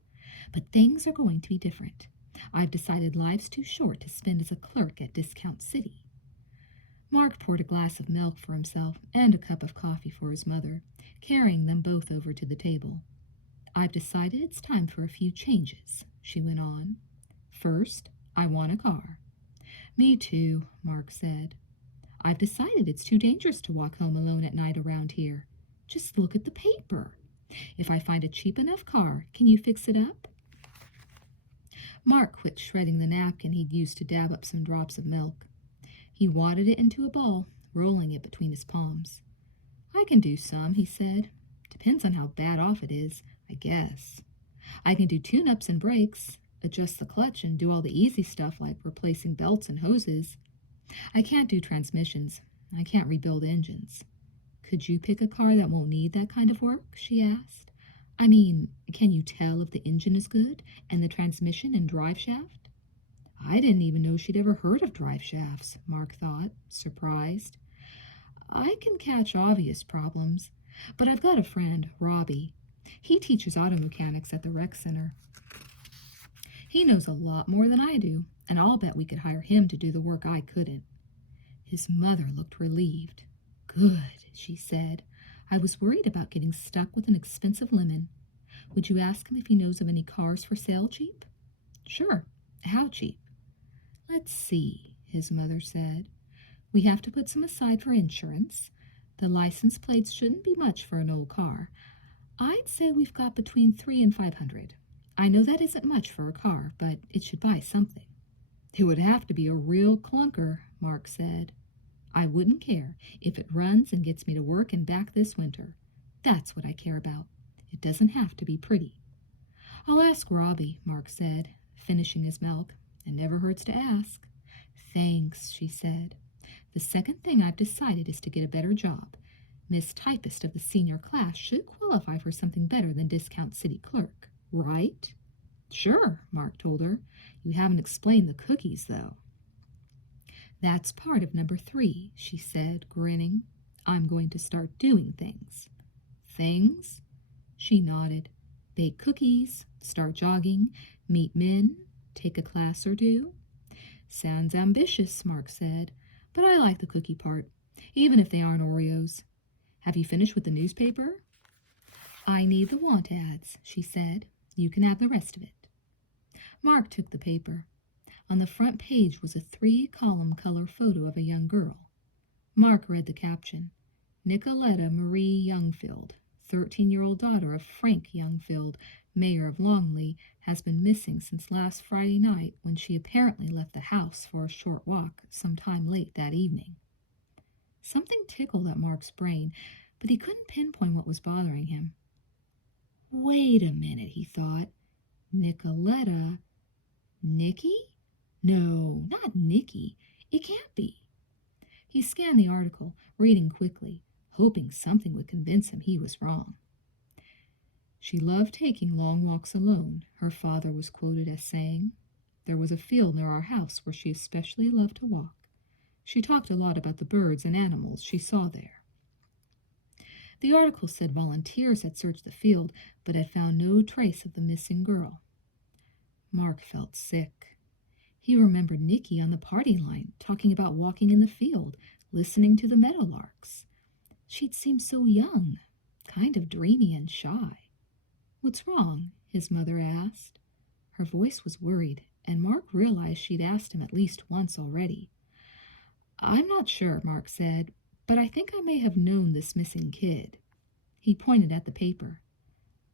But things are going to be different. I've decided life's too short to spend as a clerk at Discount City. Mark poured a glass of milk for himself and a cup of coffee for his mother, carrying them both over to the table. I've decided it's time for a few changes, she went on. First, I want a car. Me too, Mark said. I've decided it's too dangerous to walk home alone at night around here. Just look at the paper. If I find a cheap enough car, can you fix it up? Mark quit shredding the napkin he'd used to dab up some drops of milk. He wadded it into a ball, rolling it between his palms. I can do some, he said. Depends on how bad off it is, I guess. I can do tune-ups and brakes, adjust the clutch and do all the easy stuff like replacing belts and hoses. I can't do transmissions. I can't rebuild engines. Could you pick a car that won't need that kind of work? She asked. I mean, can you tell if the engine is good and the transmission and drive shaft? I didn't even know she'd ever heard of drive shafts, Mark thought, surprised. I can catch obvious problems, but I've got a friend, Robbie. He teaches auto mechanics at the rec center. He knows a lot more than I do, and I'll bet we could hire him to do the work I couldn't. His mother looked relieved. Good, she said. I was worried about getting stuck with an expensive lemon. Would you ask him if he knows of any cars for sale cheap? Sure. How cheap? Let's see, his mother said. We have to put some aside for insurance. The license plates shouldn't be much for an old car. I'd say we've got between 3 and 500. I know that isn't much for a car, but it should buy something. It would have to be a real clunker, Mark said. I wouldn't care if it runs and gets me to work and back this winter. That's what I care about. It doesn't have to be pretty. I'll ask Robbie, Mark said, finishing his milk. It never hurts to ask. Thanks, she said. The second thing I've decided is to get a better job. Miss Typist of the senior class should qualify for something better than discount city clerk, right? Sure, Mark told her. You haven't explained the cookies, though. That's part of number 3, she said, grinning. I'm going to start doing things. Things? She nodded. Bake cookies, start jogging, meet men, take a class or two. Sounds ambitious, Mark said, but I like the cookie part, even if they aren't Oreos. Have you finished with the newspaper? I need the want ads, she said. You can have the rest of it. Mark took the paper. On the front page was a 3-column color photo of a young girl. Mark read the caption. Nicoletta Marie Youngfield, 13-year-old daughter of Frank Youngfield, mayor of Longley, has been missing since last Friday night when she apparently left the house for a short walk sometime late that evening. Something tickled at Mark's brain, but he couldn't pinpoint what was bothering him. Wait a minute, he thought. Nicoletta? Nicky? No, not Nicky. It can't be. He scanned the article, reading quickly, hoping something would convince him he was wrong. She loved taking long walks alone, her father was quoted as saying. There was a field near our house where she especially loved to walk. She talked a lot about the birds and animals she saw there. The article said volunteers had searched the field, but had found no trace of the missing girl. Mark felt sick. He remembered Nicky on the party line, talking about walking in the field, listening to the meadowlarks. She'd seemed so young, kind of dreamy and shy. What's wrong? His mother asked. Her voice was worried, and Mark realized she'd asked him at least once already. I'm not sure, Mark said, but I think I may have known this missing kid. He pointed at the paper.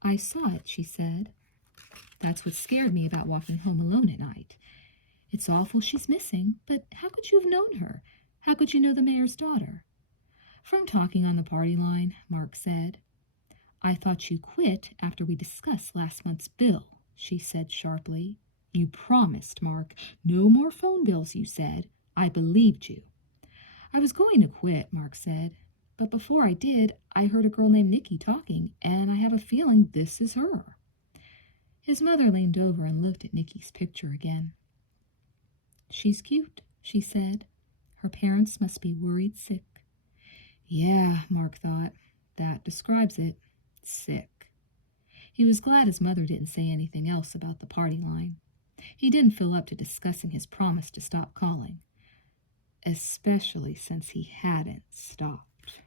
I saw it, she said. That's what scared me about walking home alone at night. It's awful she's missing, but how could you have known her? How could you know the mayor's daughter? From talking on the party line, Mark said. I thought you quit after we discussed last month's bill, she said sharply. You promised, Mark. No more phone bills, you said. I believed you. I was going to quit, Mark said, but before I did, I heard a girl named Nicky talking, and I have a feeling this is her. His mother leaned over and looked at Nicky's picture again. She's cute, she said. Her parents must be worried sick. Yeah, Mark thought. That describes it. Sick. He was glad his mother didn't say anything else about the party line. He didn't feel up to discussing his promise to stop calling, especially since he hadn't stopped.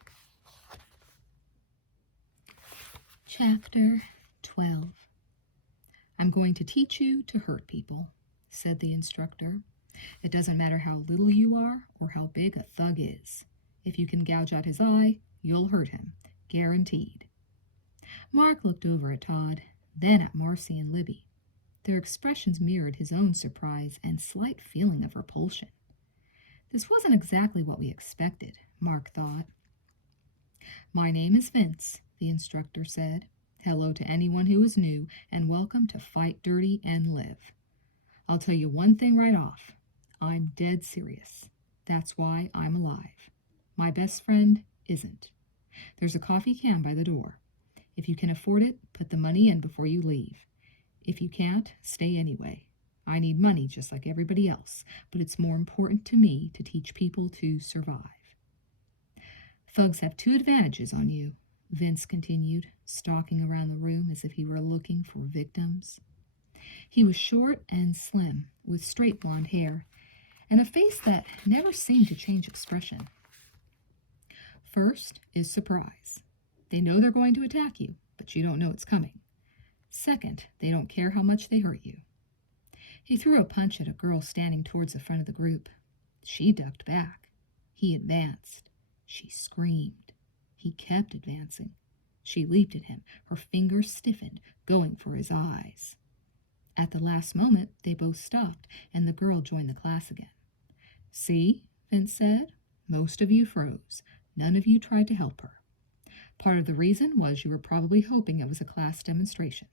Chapter 12. I'm going to teach you to hurt people, said the instructor. It doesn't matter how little you are or how big a thug is. If you can gouge out his eye, you'll hurt him, guaranteed. Mark looked over at Todd, then at Marcy and Libby. Their expressions mirrored his own surprise and slight feeling of repulsion. This wasn't exactly what we expected, Mark thought. My name is Vince, the instructor said. Hello to anyone who is new, and welcome to Fight Dirty and Live. I'll tell you one thing right off. I'm dead serious. That's why I'm alive. My best friend isn't. There's a coffee can by the door. If you can afford it, put the money in before you leave. If you can't, stay anyway. I need money just like everybody else, but it's more important to me to teach people to survive. Thugs have two advantages on you, Vince continued, stalking around the room as if he were looking for victims. He was short and slim, with straight blonde hair, and a face that never seemed to change expression. First is surprise. They know they're going to attack you, but you don't know it's coming. Second, they don't care how much they hurt you. He threw a punch at a girl standing towards the front of the group. She ducked back. He advanced. She screamed. He kept advancing. She leaped at him, her fingers stiffened, going for his eyes. At the last moment, they both stopped, and the girl joined the class again. See, Vince said, most of you froze. None of you tried to help her. Part of the reason was you were probably hoping it was a class demonstration.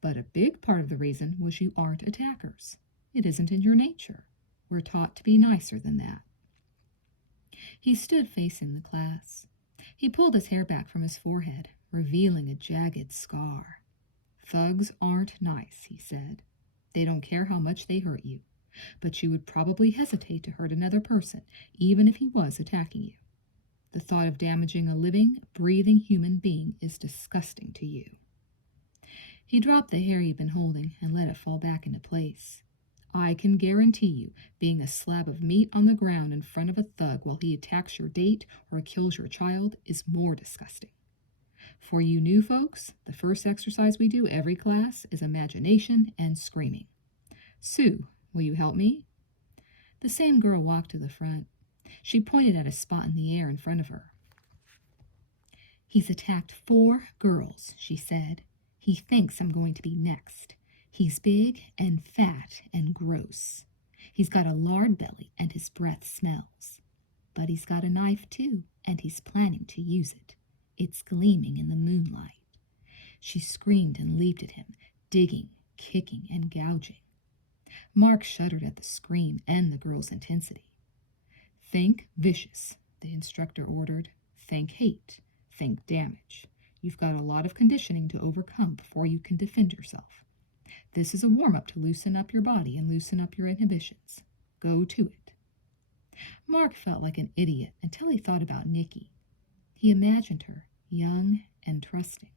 But a big part of the reason was you aren't attackers. It isn't in your nature. We're taught to be nicer than that. He stood facing the class. He pulled his hair back from his forehead, revealing a jagged scar. Thugs aren't nice, he said. They don't care how much they hurt you. But you would probably hesitate to hurt another person, even if he was attacking you. The thought of damaging a living, breathing human being is disgusting to you. He dropped the hair he'd been holding and let it fall back into place. I can guarantee you, being a slab of meat on the ground in front of a thug while he attacks your date or kills your child is more disgusting. For you new folks, the first exercise we do every class is imagination and screaming. Sue, will you help me? The same girl walked to the front. She pointed at a spot in the air in front of her. He's attacked 4 girls, she said. He thinks I'm going to be next. He's big and fat and gross. He's got a lard belly and his breath smells. But he's got a knife too, and he's planning to use it. It's gleaming in the moonlight. She screamed and leaped at him, digging, kicking, and gouging. Mark shuddered at the scream and the girl's intensity. Think vicious, the instructor ordered. Think hate. Think damage. You've got a lot of conditioning to overcome before you can defend yourself. This is a warm-up to loosen up your body and loosen up your inhibitions. Go to it. Mark felt like an idiot until he thought about Nikki. He imagined her, young and trusting.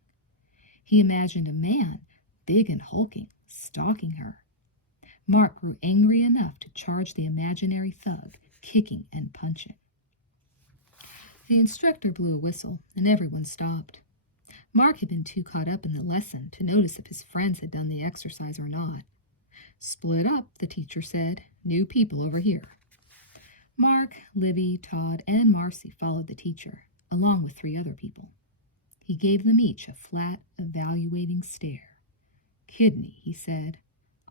He imagined a man, big and hulking, stalking her. Mark grew angry enough to charge the imaginary thug, kicking and punching. The instructor blew a whistle, and everyone stopped. Mark had been too caught up in the lesson to notice if his friends had done the exercise or not. Split up, the teacher said. New people over here. Mark, Libby, Todd, and Marcy followed the teacher, along with 3 other people. He gave them each a flat, evaluating stare. Kidney, he said.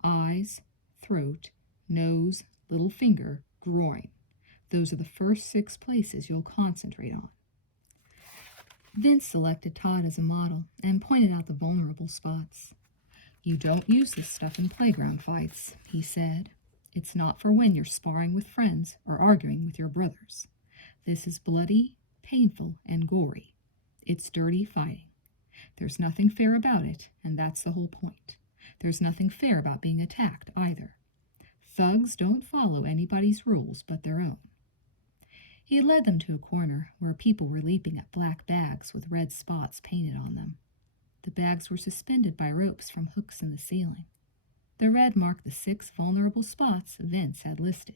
Eyes, throat, nose, little finger, groin. Those are the first 6 places you'll concentrate on. Vince selected Todd as a model and pointed out the vulnerable spots. You don't use this stuff in playground fights, he said. It's not for when you're sparring with friends or arguing with your brothers. This is bloody, painful, and gory. It's dirty fighting. There's nothing fair about it, and that's the whole point. There's nothing fair about being attacked either. Thugs don't follow anybody's rules but their own. He led them to a corner where people were leaping at black bags with red spots painted on them. The bags were suspended by ropes from hooks in the ceiling. The red marked the 6 vulnerable spots Vince had listed.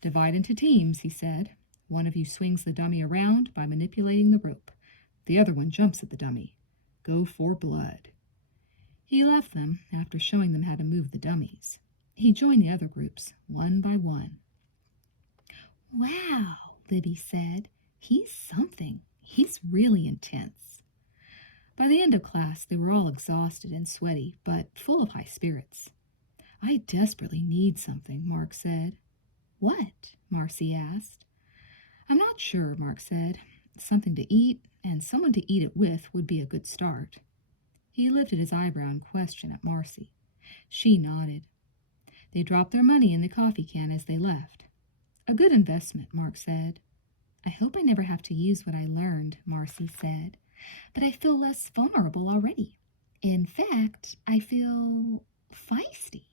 Divide into teams, he said. One of you swings the dummy around by manipulating the rope. The other one jumps at the dummy. Go for blood. He left them after showing them how to move the dummies. He joined the other groups, one by one. Wow, Libby said. He's something. He's really intense. By the end of class, they were all exhausted and sweaty, but full of high spirits. I desperately need something, Mark said. What? Marcy asked. I'm not sure, Mark said. Something to eat, and someone to eat it with would be a good start. He lifted his eyebrow in question at Marcy. She nodded. They dropped their money in the coffee can as they left. A good investment, Mark said. I hope I never have to use what I learned, Marcy said. but I feel less vulnerable already. In fact, I feel feisty.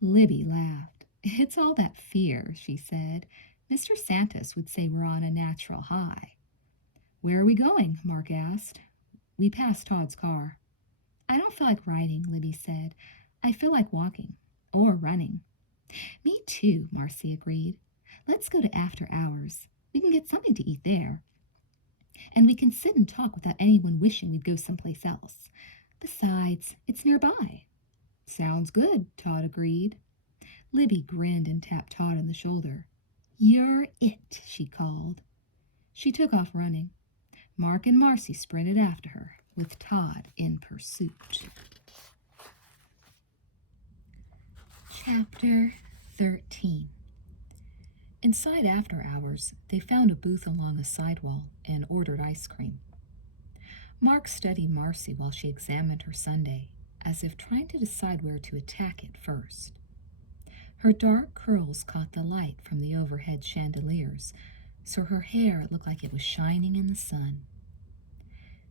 Libby laughed. It's all that fear, she said. Mr. Santos would say we're on a natural high. Where are we going? Mark asked. We passed Todd's car. I don't feel like riding, Libby said. I feel like walking. Or running. Me too, Marcy agreed. Let's go to after hours. We can get something to eat there. And we can sit and talk without anyone wishing we'd go someplace else. Besides, it's nearby. Sounds good, Todd agreed. Libby grinned and tapped Todd on the shoulder. You're it, she called. She took off running. Mark and Marcy sprinted after her, with Todd in pursuit. Chapter 13. Inside after hours, they found a booth along a sidewall and ordered ice cream. Mark studied Marcy while she examined her sundae, as if trying to decide where to attack it first. Her dark curls caught the light from the overhead chandeliers, so her hair looked like it was shining in the sun.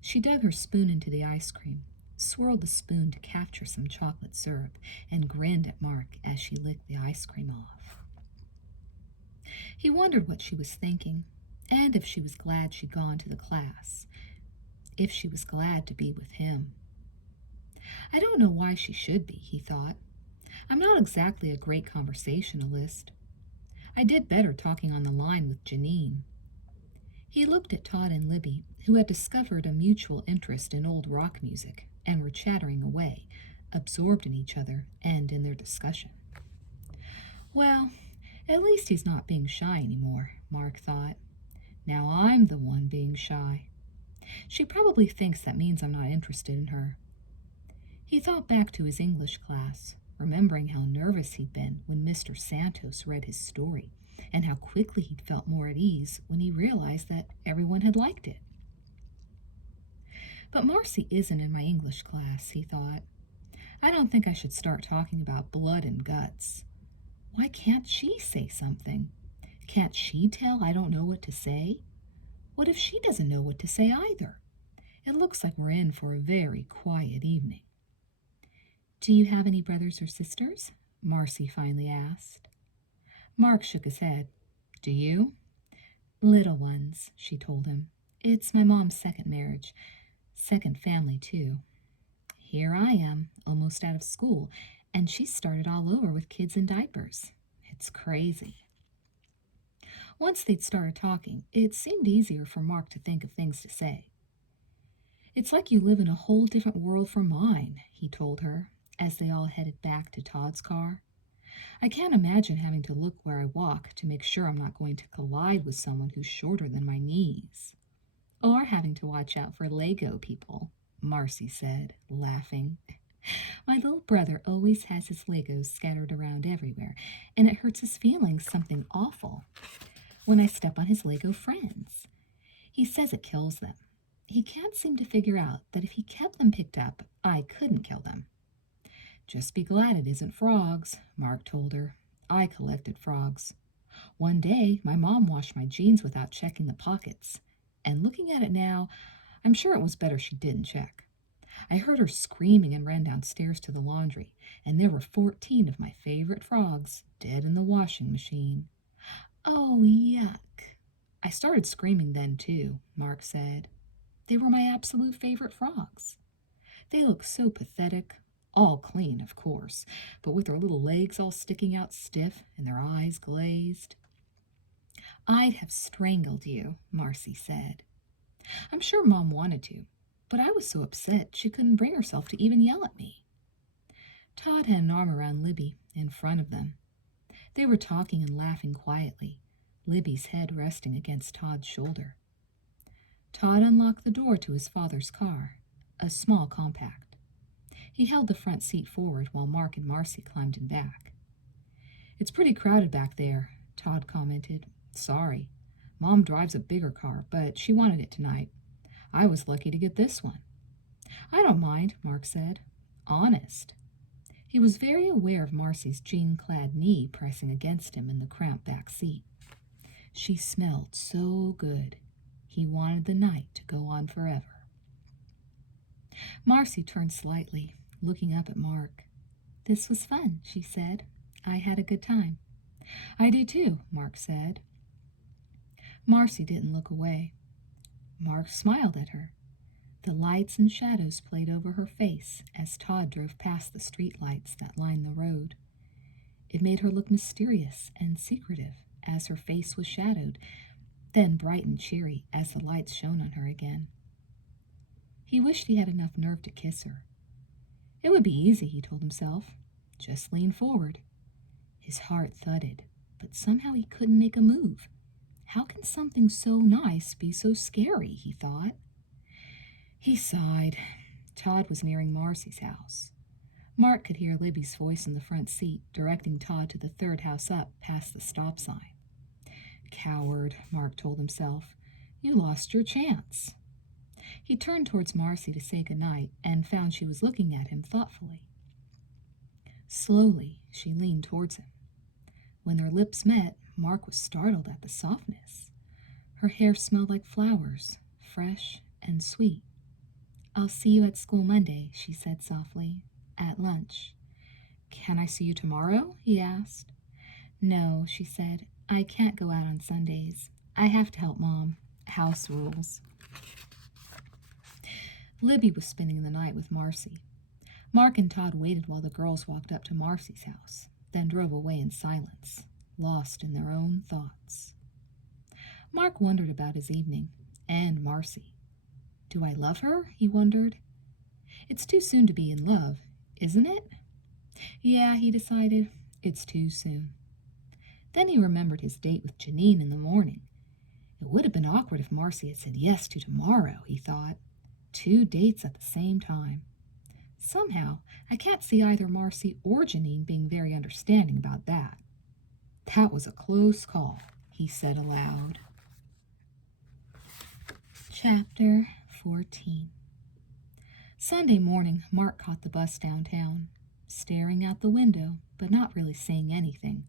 She dug her spoon into the ice cream, swirled the spoon to capture some chocolate syrup, and grinned at Mark as she licked the ice cream off. He wondered what she was thinking, and if she was glad she'd gone to the class, if she was glad to be with him. I don't know why she should be, he thought. I'm not exactly a great conversationalist. I did better talking on the line with Janine. He looked at Todd and Libby, who had discovered a mutual interest in old rock music and were chattering away, absorbed in each other and in their discussion. Well, at least he's not being shy anymore, Mark thought. Now I'm the one being shy. She probably thinks that means I'm not interested in her. He thought back to his English class, remembering how nervous he'd been when Mr. Santos read his story, and how quickly he'd felt more at ease when he realized that everyone had liked it. But Marcy isn't in my English class, he thought. I don't think I should start talking about blood and guts. Why can't she say something? Can't she tell I don't know what to say? What if she doesn't know what to say either? It looks like we're in for a very quiet evening. Do you have any brothers or sisters? Marcy finally asked. Mark shook his head. Do you? Little ones, she told him. It's my mom's second marriage. Second family, too. Here I am, almost out of school, and she started all over with kids in diapers. It's crazy. Once they'd started talking, it seemed easier for Mark to think of things to say. It's like you live in a whole different world from mine, he told her, as they all headed back to Todd's car. I can't imagine having to look where I walk to make sure I'm not going to collide with someone who's shorter than my knees. Or having to watch out for Lego people, Marcy said, laughing. My little brother always has his Legos scattered around everywhere, and it hurts his feelings something awful when I step on his Lego friends. He says it kills them. He can't seem to figure out that if he kept them picked up, I couldn't kill them. Just be glad it isn't frogs, Mark told her. I collected frogs. One day, my mom washed my jeans without checking the pockets, and looking at it now, I'm sure it was better she didn't check. I heard her screaming and ran downstairs to the laundry, and there were 14 of my favorite frogs dead in the washing machine. Oh, yuck. I started screaming then, too, Mark said. They were my absolute favorite frogs. They looked so pathetic, all clean, of course, but with their little legs all sticking out stiff and their eyes glazed. I'd have strangled you, Marcy said. I'm sure Mom wanted to, but I was so upset she couldn't bring herself to even yell at me. Todd had an arm around Libby in front of them. They were talking and laughing quietly, Libby's head resting against Todd's shoulder. Todd unlocked the door to his father's car, a small compact. He held the front seat forward while Mark and Marcy climbed in back. It's pretty crowded back there, Todd commented. Sorry. Mom drives a bigger car, but she wanted it tonight. I was lucky to get this one. I don't mind, Mark said. Honest. He was very aware of Marcy's jean-clad knee pressing against him in the cramped back seat. She smelled so good. He wanted the night to go on forever. Marcy turned slightly, looking up at Mark. "This was fun," she said. "I had a good time." "I do too," Mark said. Marcy didn't look away. Mark smiled at her. The lights and shadows played over her face as Todd drove past the street lights that lined the road. It made her look mysterious and secretive as her face was shadowed, then bright and cheery as the lights shone on her again. He wished he had enough nerve to kiss her. It would be easy, he told himself. Just lean forward. His heart thudded, but somehow he couldn't make a move. How can something so nice be so scary, he thought. He sighed. Todd was nearing Marcy's house. Mark could hear Libby's voice in the front seat, directing Todd to the third house up past the stop sign. Coward, Mark told himself. You lost your chance. He turned towards Marcy to say goodnight and found she was looking at him thoughtfully. Slowly, she leaned towards him. When their lips met, Mark was startled at the softness. Her hair smelled like flowers, fresh and sweet. "I'll see you at school Monday," she said softly, "at lunch." "Can I see you tomorrow?" he asked. "No," she said. "I can't go out on Sundays. I have to help Mom. House rules." Libby was spending the night with Marcy. Mark and Todd waited while the girls walked up to Marcy's house, then drove away in silence, lost in their own thoughts. Mark wondered about his evening, and Marcy. Do I love her? He wondered. It's too soon to be in love, isn't it? Yeah, he decided, it's too soon. Then he remembered his date with Janine in the morning. It would have been awkward if Marcy had said yes to tomorrow, he thought. 2 dates at the same time. Somehow, I can't see either Marcy or Janine being very understanding about that. That was a close call, he said aloud. Chapter 14. Sunday morning, Mark caught the bus downtown, staring out the window, but not really saying anything,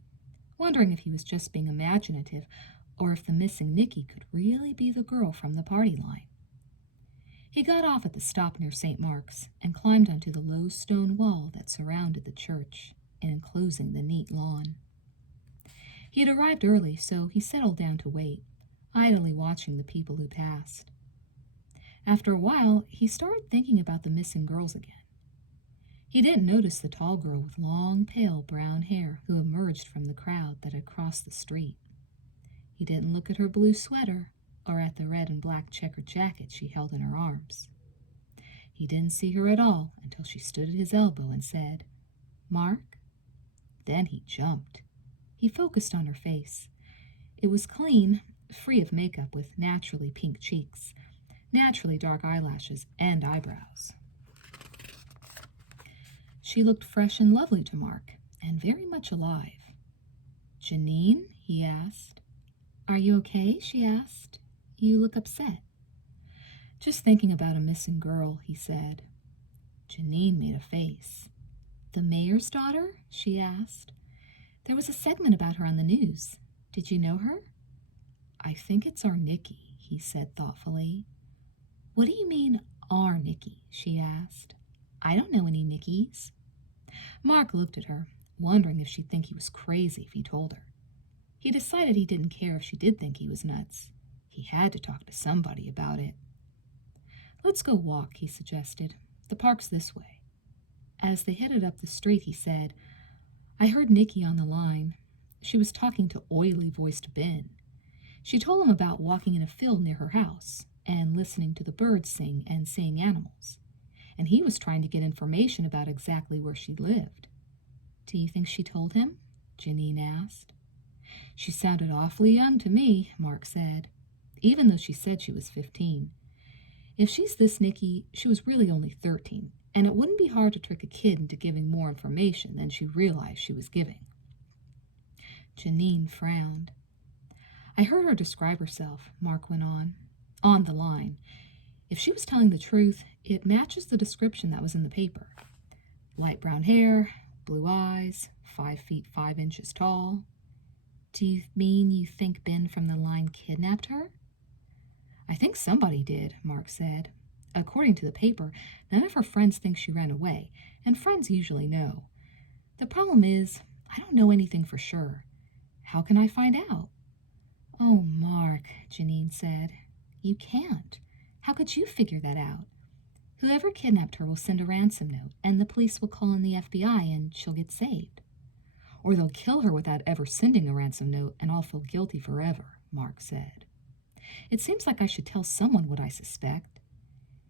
wondering if he was just being imaginative or if the missing Nikki could really be the girl from the party line. He got off at the stop near St. Mark's and climbed onto the low stone wall that surrounded the church, enclosing the neat lawn. He had arrived early, so he settled down to wait, idly watching the people who passed. After a while, he started thinking about the missing girls again. He didn't notice the tall girl with long, pale brown hair who emerged from the crowd that had crossed the street. He didn't look at her blue sweater or at the red and black checkered jacket she held in her arms. He didn't see her at all until she stood at his elbow and said, "Mark?" Then he jumped. He focused on her face. It was clean, free of makeup, with naturally pink cheeks, naturally dark eyelashes, and eyebrows. She looked fresh and lovely to Mark, and very much alive. "Janine?" he asked. "Are you okay?" she asked. "You look upset." "Just thinking about a missing girl," he said. Janine made a face. "The mayor's daughter?" she asked. "There was a segment about her on the news. Did you know her?" "I think it's our Nikki," he said thoughtfully. "What do you mean, our Nikki?" she asked. "I don't know any Nikkis." Mark looked at her, wondering if she'd think he was crazy if he told her. He decided he didn't care if she did think he was nuts. He had to talk to somebody about it. "Let's go walk," he suggested. "The park's this way." As they headed up the street, he said, "I heard Nikki on the line. She was talking to oily-voiced Ben. She told him about walking in a field near her house and listening to the birds sing and seeing animals. And he was trying to get information about exactly where she lived." "Do you think she told him?" Janine asked. "She sounded awfully young to me," Mark said, even though she said she was 15. If she's this Nikki, she was really only 13, and it wouldn't be hard to trick a kid into giving more information than she realized she was giving. Janine frowned. "I heard her describe herself," Mark went on the line. "If she was telling the truth, it matches the description that was in the paper. Light brown hair, blue eyes, 5 feet 5 inches tall." "Do you mean you think Ben from the line kidnapped her?" "I think somebody did," Mark said. According to the paper, none of her friends think she ran away, and friends usually know. The problem is, I don't know anything for sure. How can I find out? Oh, Mark, Janine said. You can't. How could you figure that out? Whoever kidnapped her will send a ransom note, and the police will call in the FBI, and she'll get saved. Or they'll kill her without ever sending a ransom note, and I'll feel guilty forever, Mark said. It seems like I should tell someone what I suspect.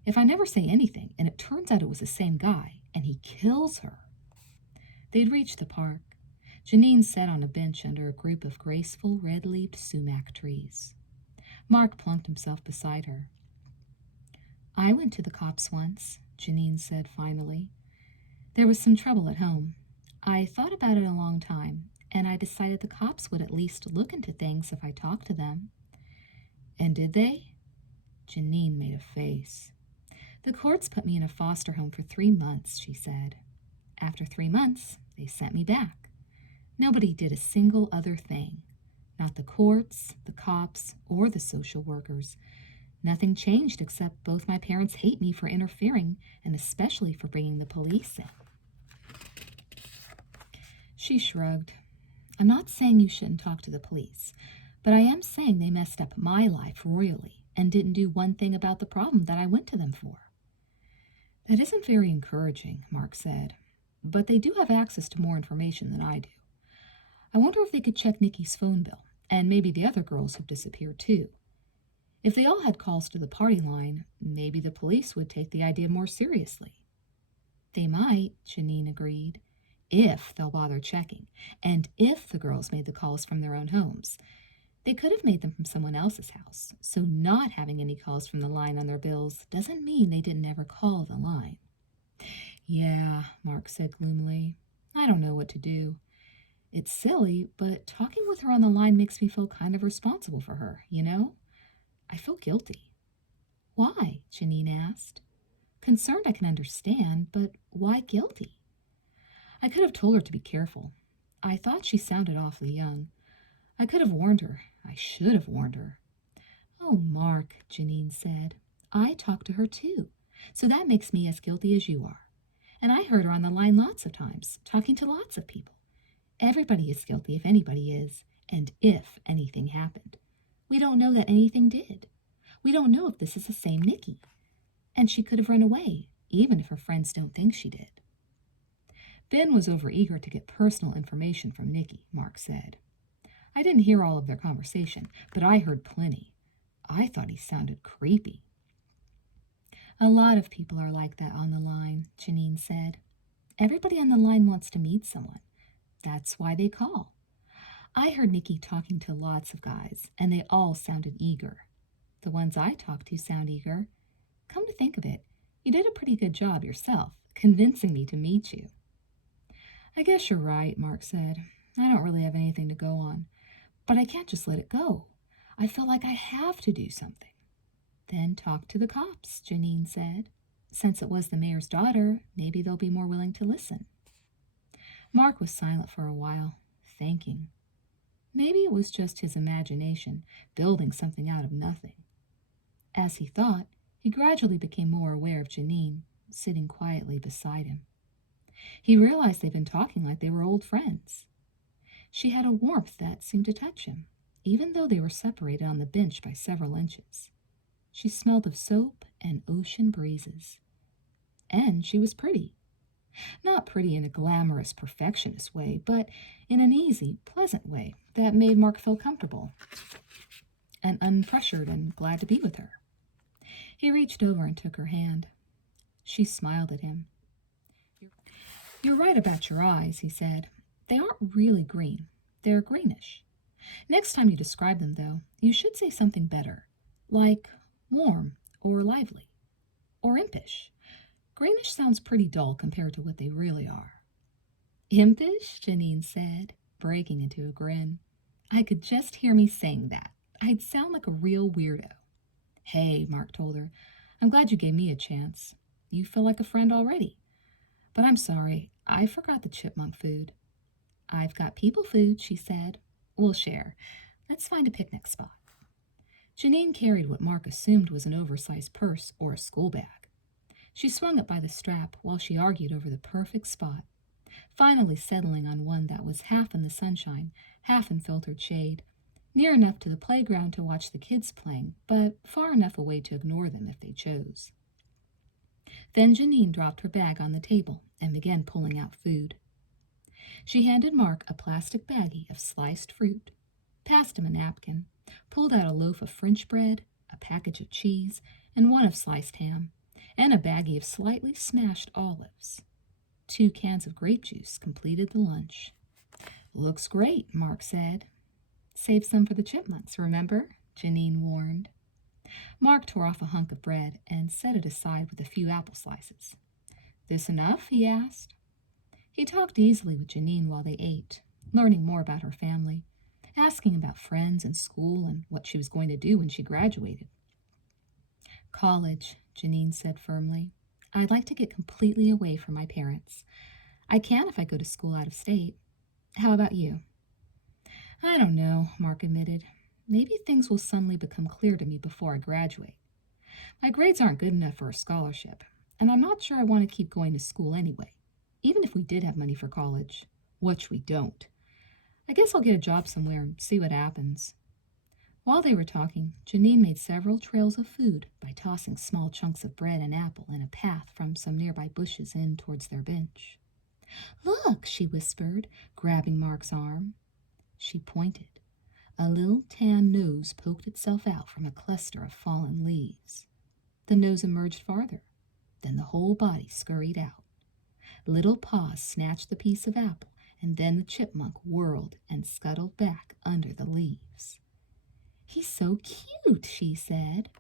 If I never say anything, and it turns out it was the same guy, and he kills her. They'd reached the park. Janine sat on a bench under a group of graceful, red-leaved sumac trees. Mark plunked himself beside her. I went to the cops once, Janine said finally. There was some trouble at home. I thought about it a long time, and I decided the cops would at least look into things if I talked to them. And did they? Janine made a face. The courts put me in a foster home for 3 months, she said. After 3 months, they sent me back. Nobody did a single other thing. Not the courts, the cops, or the social workers. Nothing changed except both my parents hate me for interfering, and especially for bringing the police in. She shrugged. I'm not saying you shouldn't talk to the police, but I am saying they messed up my life royally and didn't do one thing about the problem that I went to them for. That isn't very encouraging, Mark said, but they do have access to more information than I do. I wonder if they could check Nikki's phone bill, and maybe the other girls who've disappeared too. If they all had calls to the party line, maybe the police would take the idea more seriously. They might, Janine agreed, if they'll bother checking, and if the girls made the calls from their own homes. They could have made them from someone else's house, so not having any calls from the line on their bills doesn't mean they didn't ever call the line. Yeah, Mark said gloomily. I don't know what to do. It's silly, but talking with her on the line makes me feel kind of responsible for her, you know? I feel guilty. Why? Janine asked. Concerned I can understand, but why guilty? I could have told her to be careful. I thought she sounded awfully young. I could have warned her. I should have warned her. Oh, Mark, Janine said. I talked to her too, so that makes me as guilty as you are. And I heard her on the line lots of times, talking to lots of people. Everybody is guilty if anybody is, and if anything happened. We don't know that anything did. We don't know if this is the same Nikki. And she could have run away, even if her friends don't think she did. Ben was overeager to get personal information from Nikki, Mark said. I didn't hear all of their conversation, but I heard plenty. I thought he sounded creepy. A lot of people are like that on the line, Janine said. Everybody on the line wants to meet someone. That's why they call. I heard Nikki talking to lots of guys, and they all sounded eager. The ones I talked to sound eager. Come to think of it, you did a pretty good job yourself, convincing me to meet you. I guess you're right, Mark said. I don't really have anything to go on, but I can't just let it go. I feel like I have to do something. Then talk to the cops, Janine said. Since it was the mayor's daughter, maybe they'll be more willing to listen. Mark was silent for a while, thinking. Maybe it was just his imagination, building something out of nothing. As he thought, he gradually became more aware of Janine, sitting quietly beside him. He realized they'd been talking like they were old friends. She had a warmth that seemed to touch him, even though they were separated on the bench by several inches. She smelled of soap and ocean breezes. And she was pretty. Not pretty in a glamorous, perfectionist way, but in an easy, pleasant way that made Mark feel comfortable and unpressured and glad to be with her. He reached over and took her hand. She smiled at him. You're right about your eyes, he said. They aren't really green. They're greenish. Next time you describe them, though, you should say something better, like warm or lively or impish. Greenish sounds pretty dull compared to what they really are. Impish, Janine said, breaking into a grin. I could just hear me saying that. I'd sound like a real weirdo. Hey, Mark told her, I'm glad you gave me a chance. You feel like a friend already. But I'm sorry, I forgot the chipmunk food. I've got people food, she said. We'll share. Let's find a picnic spot. Janine carried what Mark assumed was an oversized purse or a school bag. She swung it by the strap while she argued over the perfect spot, finally settling on one that was half in the sunshine, half in filtered shade, near enough to the playground to watch the kids playing, but far enough away to ignore them if they chose. Then Janine dropped her bag on the table and began pulling out food. She handed Mark a plastic baggie of sliced fruit, passed him a napkin, pulled out a loaf of French bread, a package of cheese, and one of sliced ham, and a baggie of slightly smashed olives. 2 cans of grape juice completed the lunch. "Looks great," Mark said. "Save some for the chipmunks, remember?" Janine warned. Mark tore off a hunk of bread and set it aside with a few apple slices. "This enough?" he asked. He talked easily with Janine while they ate, learning more about her family, asking about friends and school and what she was going to do when she graduated. "College," Janine said firmly. "I'd like to get completely away from my parents. I can if I go to school out of state. How about you?" "I don't know," Mark admitted. "Maybe things will suddenly become clear to me before I graduate. My grades aren't good enough for a scholarship, and I'm not sure I want to keep going to school anyway, even if we did have money for college, which we don't. I guess I'll get a job somewhere and see what happens." While they were talking, Janine made several trails of food by tossing small chunks of bread and apple in a path from some nearby bushes in towards their bench. "Look," she whispered, grabbing Mark's arm. She pointed. A little tan nose poked itself out from a cluster of fallen leaves. The nose emerged farther. Then the whole body scurried out. Little paws snatched the piece of apple, and then the chipmunk whirled and scuttled back under the leaves. "He's so cute," she said.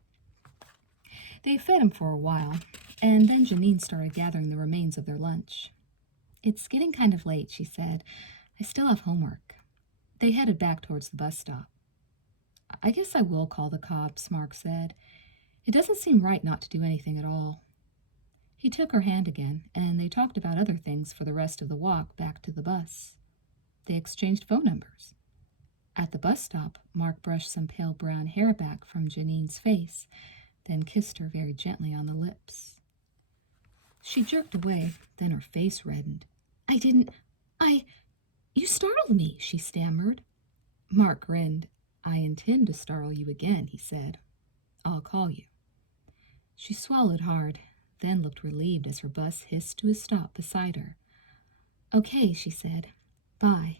They fed him for a while, and then Janine started gathering the remains of their lunch. "It's getting kind of late," she said. "I still have homework." They headed back towards the bus stop. "I guess I will call the cops," Mark said. "It doesn't seem right not to do anything at all." He took her hand again, and they talked about other things for the rest of the walk back to the bus. They exchanged phone numbers. At the bus stop, Mark brushed some pale brown hair back from Janine's face, then kissed her very gently on the lips. She jerked away, then her face reddened. You startled me," she stammered. Mark grinned. "I intend to startle you again," he said. "I'll call you." She swallowed hard, then looked relieved as her bus hissed to a stop beside her. "Okay," she said. "Bye."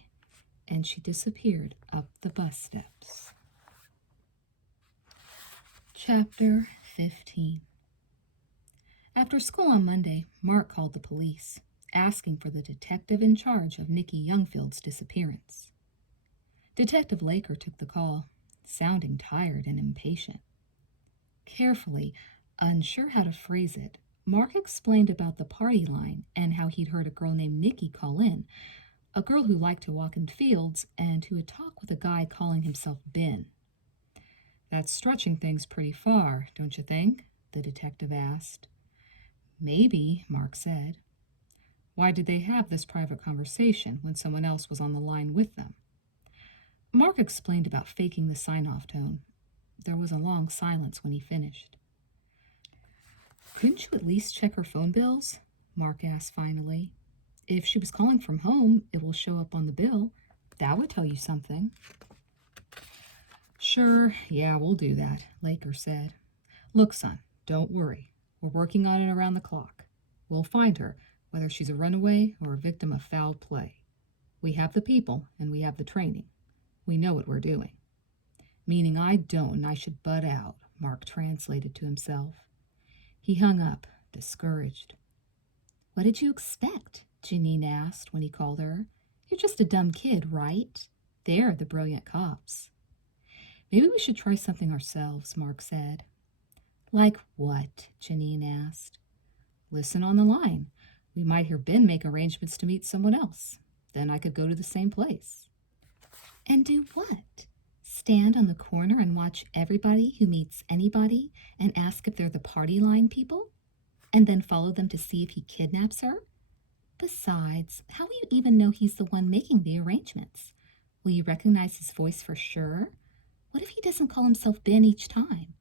And she disappeared up the bus steps. Chapter 15. After school on Monday, Mark called the police, asking for the detective in charge of Nikki Youngfield's disappearance. Detective Laker took the call, sounding tired and impatient. Carefully, unsure how to phrase it, Mark explained about the party line and how he'd heard a girl named Nikki call in, a girl who liked to walk in fields and who would talk with a guy calling himself Ben. "That's stretching things pretty far, don't you think?" the detective asked. "Maybe," Mark said. "Why did they have this private conversation when someone else was on the line with them?" Mark explained about faking the sign-off tone. There was a long silence when he finished. "Couldn't you at least check her phone bills?" Mark asked finally. "If she was calling from home, it will show up on the bill. That would tell you something." "Sure, yeah, we'll do that," Laker said. "Look, son, don't worry. We're working on it around the clock. We'll find her, whether she's a runaway or a victim of foul play. We have the people, and we have the training. We know what we're doing." "Meaning I don't, and I should butt out," Mark translated to himself. He hung up, discouraged. "What did you expect?" Janine asked when he called her. "You're just a dumb kid, right? They're the brilliant cops." "Maybe we should try something ourselves," Mark said. "Like what?" Janine asked. "Listen on the line. We might hear Ben make arrangements to meet someone else. Then I could go to the same place." "And do what? Stand on the corner and watch everybody who meets anybody and ask if they're the party line people? And then follow them to see if he kidnaps her? Besides, how will you even know he's the one making the arrangements? Will you recognize his voice for sure? What if he doesn't call himself Ben each time?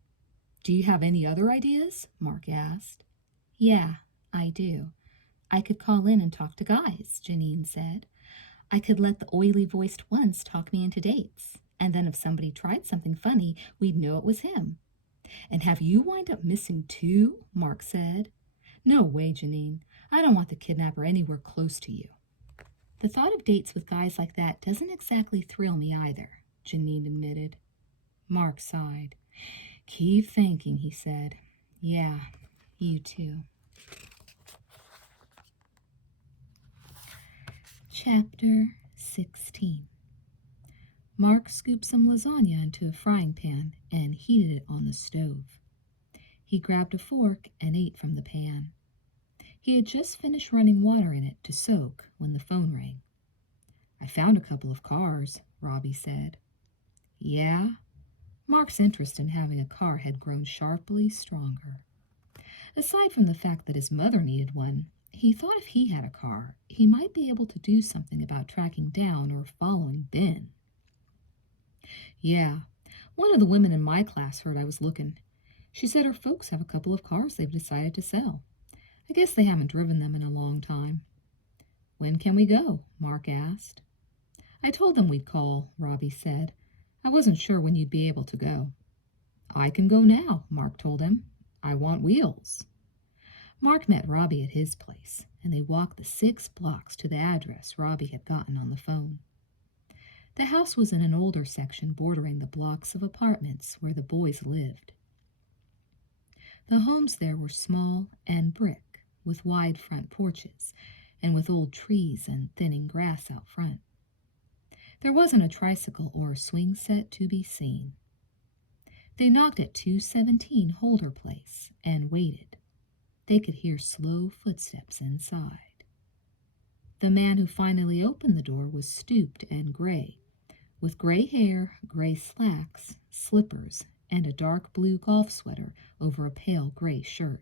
Do you have any other ideas? Mark asked. Yeah, I do. I could call in and talk to guys, Janine said. I could let the oily-voiced ones talk me into dates. And then if somebody tried something funny, we'd know it was him. And have you wind up missing too? Mark said. No way, Janine. I don't want the kidnapper anywhere close to you. The thought of dates with guys like that doesn't exactly thrill me either, Janine admitted. Mark sighed. Keep thinking, he said. Yeah, you too. Chapter 16. Mark scooped some lasagna into a frying pan and heated it on the stove. He grabbed a fork and ate from the pan. He had just finished running water in it to soak when the phone rang. I found a couple of cars, Robbie said. Yeah? Mark's interest in having a car had grown sharply stronger. Aside from the fact that his mother needed one, he thought if he had a car, he might be able to do something about tracking down or following Ben. Yeah, one of the women in my class heard I was looking. She said her folks have a couple of cars they've decided to sell. I guess they haven't driven them in a long time. When can we go? Mark asked. I told them we'd call, Robbie said. I wasn't sure when you'd be able to go. I can go now, Mark told him. I want wheels. Mark met Robbie at his place, and they walked the 6 blocks to the address Robbie had gotten on the phone. The house was in an older section bordering the blocks of apartments where the boys lived. The homes there were small and brick, with wide front porches, and with old trees and thinning grass out front. There wasn't a tricycle or a swing set to be seen. They knocked at 217 Holder Place and waited. They could hear slow footsteps inside. The man who finally opened the door was stooped and gray, with gray hair, gray slacks, slippers, and a dark blue golf sweater over a pale gray shirt.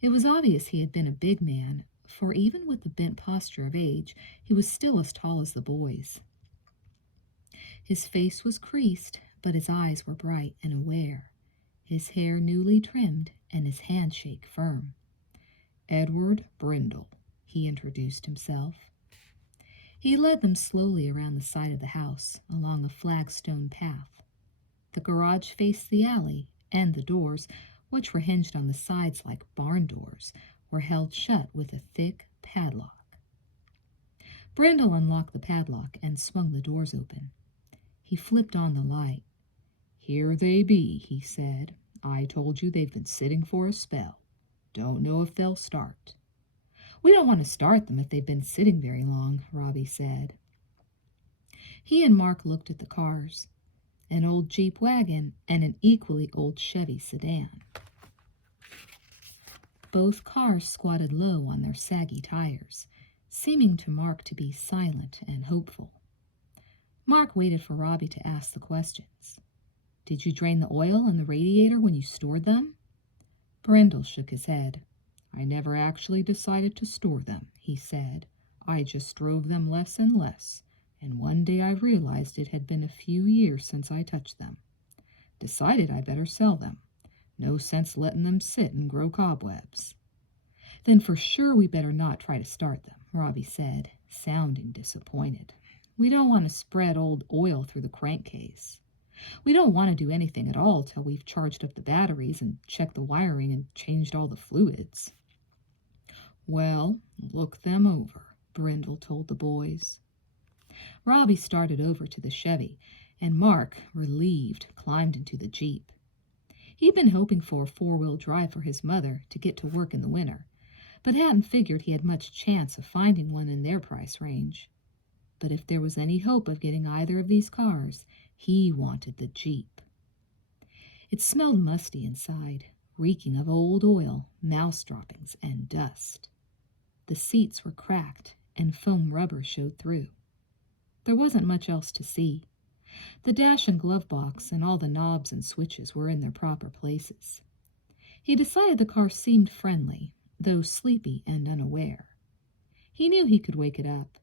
It was obvious he had been a big man, for even with the bent posture of age, he was still as tall as the boys. His face was creased, but his eyes were bright and aware, his hair newly trimmed and his handshake firm. Edward Brindle, he introduced himself. He led them slowly around the side of the house, along a flagstone path. The garage faced the alley, and the doors, which were hinged on the sides like barn doors, were held shut with a thick padlock. Brindle unlocked the padlock and swung the doors open. He flipped on the light. Here they be, he said. I told you they've been sitting for a spell. Don't know if they'll start. We don't want to start them if they've been sitting very long, Robbie said. He and Mark looked at the cars, an old Jeep wagon and an equally old Chevy sedan. Both cars squatted low on their saggy tires, seeming to Mark to be silent and hopeful. Mark waited for Robbie to ask the questions. Did you drain the oil in the radiator when you stored them? Brindle shook his head. I never actually decided to store them, he said. I just drove them less and less, and one day I realized it had been a few years since I touched them. Decided I better sell them. No sense letting them sit and grow cobwebs. Then for sure we better not try to start them, Robbie said, sounding disappointed. We don't want to spread old oil through the crankcase. We don't want to do anything at all till we've charged up the batteries and checked the wiring and changed all the fluids. Well, look them over, Brindle told the boys. Robbie started over to the Chevy, and Mark, relieved, climbed into the Jeep. He'd been hoping for a 4-wheel drive for his mother to get to work in the winter, but hadn't figured he had much chance of finding one in their price range. But if there was any hope of getting either of these cars, he wanted the Jeep. It smelled musty inside, reeking of old oil, mouse droppings, and dust. The seats were cracked, and foam rubber showed through. There wasn't much else to see. The dash and glove box and all the knobs and switches were in their proper places. He decided the car seemed friendly, though sleepy and unaware. He knew he could wake it up.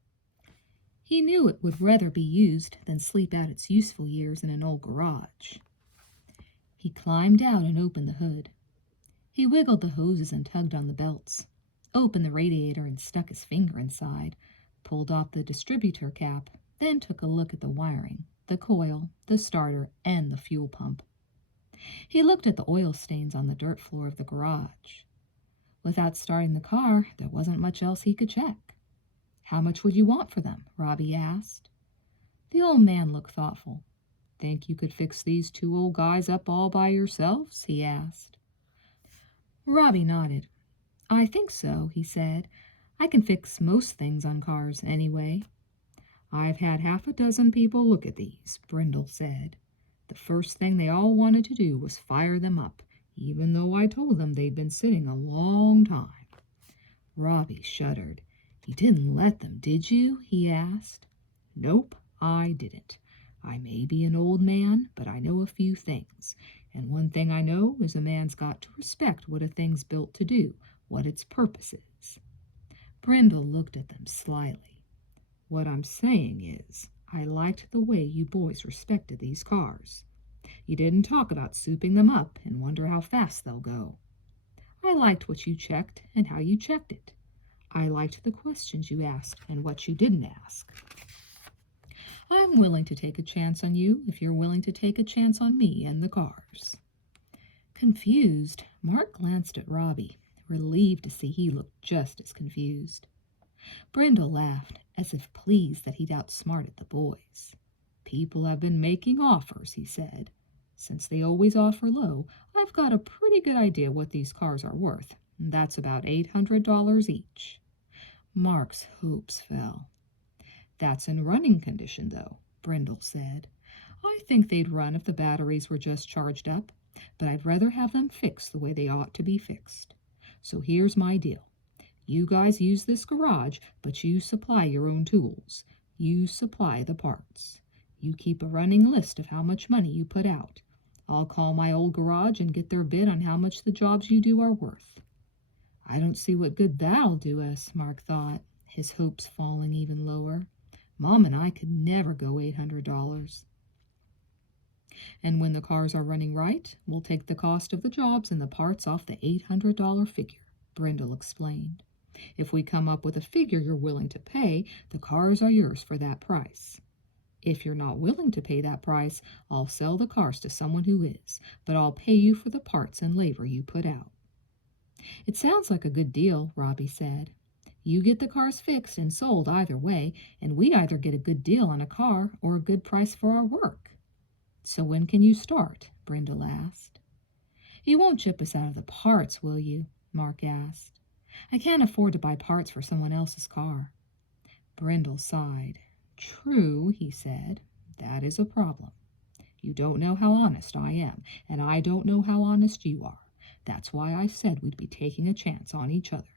He knew it would rather be used than sleep out its useful years in an old garage. He climbed out and opened the hood. He wiggled the hoses and tugged on the belts, opened the radiator and stuck his finger inside, pulled off the distributor cap, then took a look at the wiring, the coil, the starter, and the fuel pump. He looked at the oil stains on the dirt floor of the garage. Without starting the car, there wasn't much else he could check. "How much would you want for them?" Robbie asked. The old man looked thoughtful. "Think you could fix these two old guys up all by yourselves?" he asked. Robbie nodded. "I think so," he said. "I can fix most things on cars anyway." "I've had half a dozen people look at these," Brindle said. "The first thing they all wanted to do was fire them up, even though I told them they'd been sitting a long time." Robbie shuddered. "You didn't let them, did you?" he asked. "Nope, I didn't. I may be an old man, but I know a few things. And one thing I know is a man's got to respect what a thing's built to do, what its purpose is." Brindle looked at them slyly. "What I'm saying is, I liked the way you boys respected these cars. You didn't talk about souping them up and wonder how fast they'll go. I liked what you checked and how you checked it. I liked the questions you asked and what you didn't ask. I'm willing to take a chance on you if you're willing to take a chance on me and the cars." Confused, Mark glanced at Robbie, relieved to see he looked just as confused. Brindle laughed, as if pleased that he'd outsmarted the boys. "People have been making offers," he said. "Since they always offer low, I've got a pretty good idea what these cars are worth. That's about $800 each." Mark's hopes fell. "That's in running condition, though," Brindle said. "I think they'd run if the batteries were just charged up, but I'd rather have them fixed the way they ought to be fixed. So here's my deal. You guys use this garage, but you supply your own tools. You supply the parts. You keep a running list of how much money you put out. I'll call my old garage and get their bid on how much the jobs you do are worth." "I don't see what good that'll do us," Mark thought, his hopes falling even lower. "Mom and I could never go $800. "And when the cars are running right, we'll take the cost of the jobs and the parts off the $800 figure," Brindle explained. "If we come up with a figure you're willing to pay, the cars are yours for that price. If you're not willing to pay that price, I'll sell the cars to someone who is, but I'll pay you for the parts and labor you put out." "It sounds like a good deal," Robbie said. "You get the cars fixed and sold either way, and we either get a good deal on a car or a good price for our work." "So when can you start?" Brindle asked. "You won't chip us out of the parts, will you?" Mark asked. "I can't afford to buy parts for someone else's car." Brindle sighed. "True," he said. "That is a problem. You don't know how honest I am, and I don't know how honest you are. That's why I said we'd be taking a chance on each other."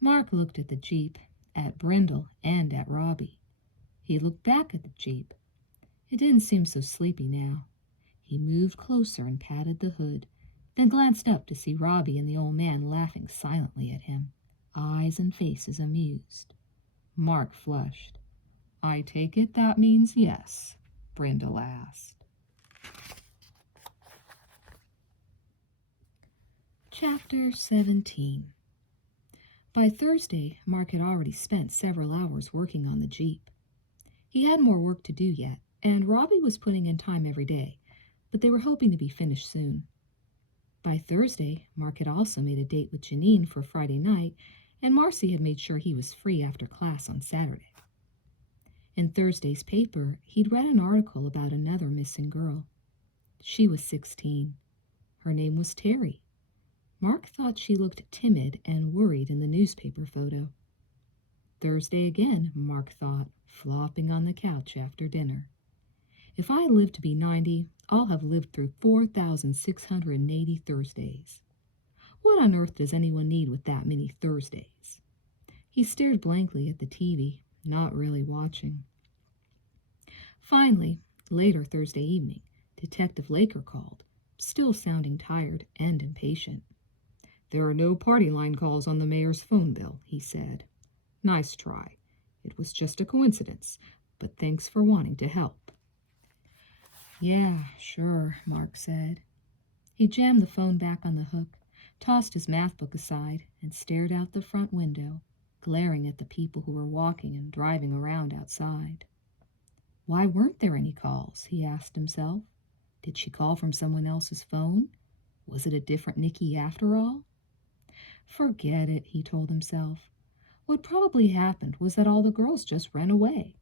Mark looked at the Jeep, at Brindle, and at Robbie. He looked back at the Jeep. It didn't seem so sleepy now. He moved closer and patted the hood, then glanced up to see Robbie and the old man laughing silently at him, eyes and faces amused. Mark flushed. "I take it that means yes?" Brindle asked. Chapter 17. By Thursday, Mark had already spent several hours working on the Jeep. He had more work to do yet, and Robbie was putting in time every day, but they were hoping to be finished soon. By Thursday, Mark had also made a date with Janine for Friday night, and Marcy had made sure he was free after class on Saturday. In Thursday's paper, he'd read an article about another missing girl. She was 16. Her name was Terry. Mark thought she looked timid and worried in the newspaper photo. Thursday again, Mark thought, flopping on the couch after dinner. If I live to be 90, I'll have lived through 4,680 Thursdays. What on earth does anyone need with that many Thursdays? He stared blankly at the TV, not really watching. Finally, later Thursday evening, Detective Laker called, still sounding tired and impatient. "There are no party line calls on the mayor's phone bill," he said. "Nice try. It was just a coincidence, but thanks for wanting to help." "Yeah, sure," Mark said. He jammed the phone back on the hook, tossed his math book aside, and stared out the front window, glaring at the people who were walking and driving around outside. Why weren't there any calls? He asked himself. Did she call from someone else's phone? Was it a different Nikki after all? Forget it, he told himself. What probably happened was that all the girls just ran away.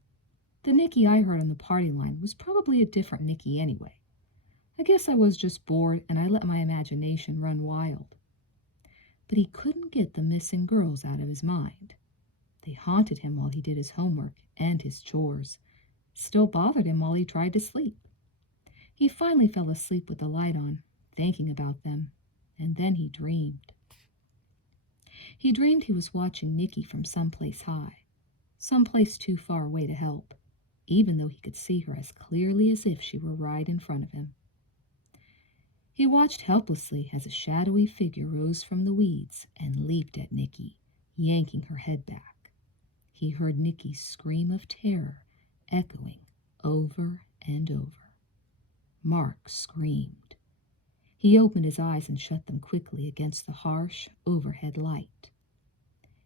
The Nikki I heard on the party line was probably a different Nikki anyway. I guess I was just bored and I let my imagination run wild. But he couldn't get the missing girls out of his mind. They haunted him while he did his homework and his chores, still bothered him while he tried to sleep. He finally fell asleep with the light on, thinking about them, and then he dreamed. He dreamed he was watching Nikki from someplace high, someplace too far away to help, even though he could see her as clearly as if she were right in front of him. He watched helplessly as a shadowy figure rose from the weeds and leaped at Nikki, yanking her head back. He heard Nikki's scream of terror echoing over and over. Mark screamed. He opened his eyes and shut them quickly against the harsh overhead light.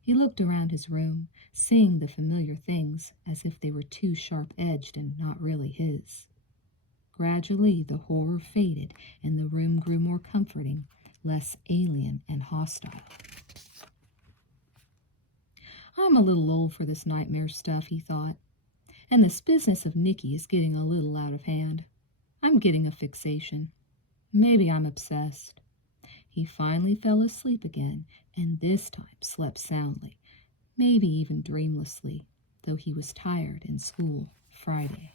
He looked around his room, seeing the familiar things as if they were too sharp-edged and not really his. Gradually, the horror faded and the room grew more comforting, less alien and hostile. I'm a little old for this nightmare stuff, he thought, and this business of Nikki is getting a little out of hand. I'm getting a fixation. Maybe I'm obsessed. He finally fell asleep again, and this time slept soundly, maybe even dreamlessly, though he was tired in school Friday.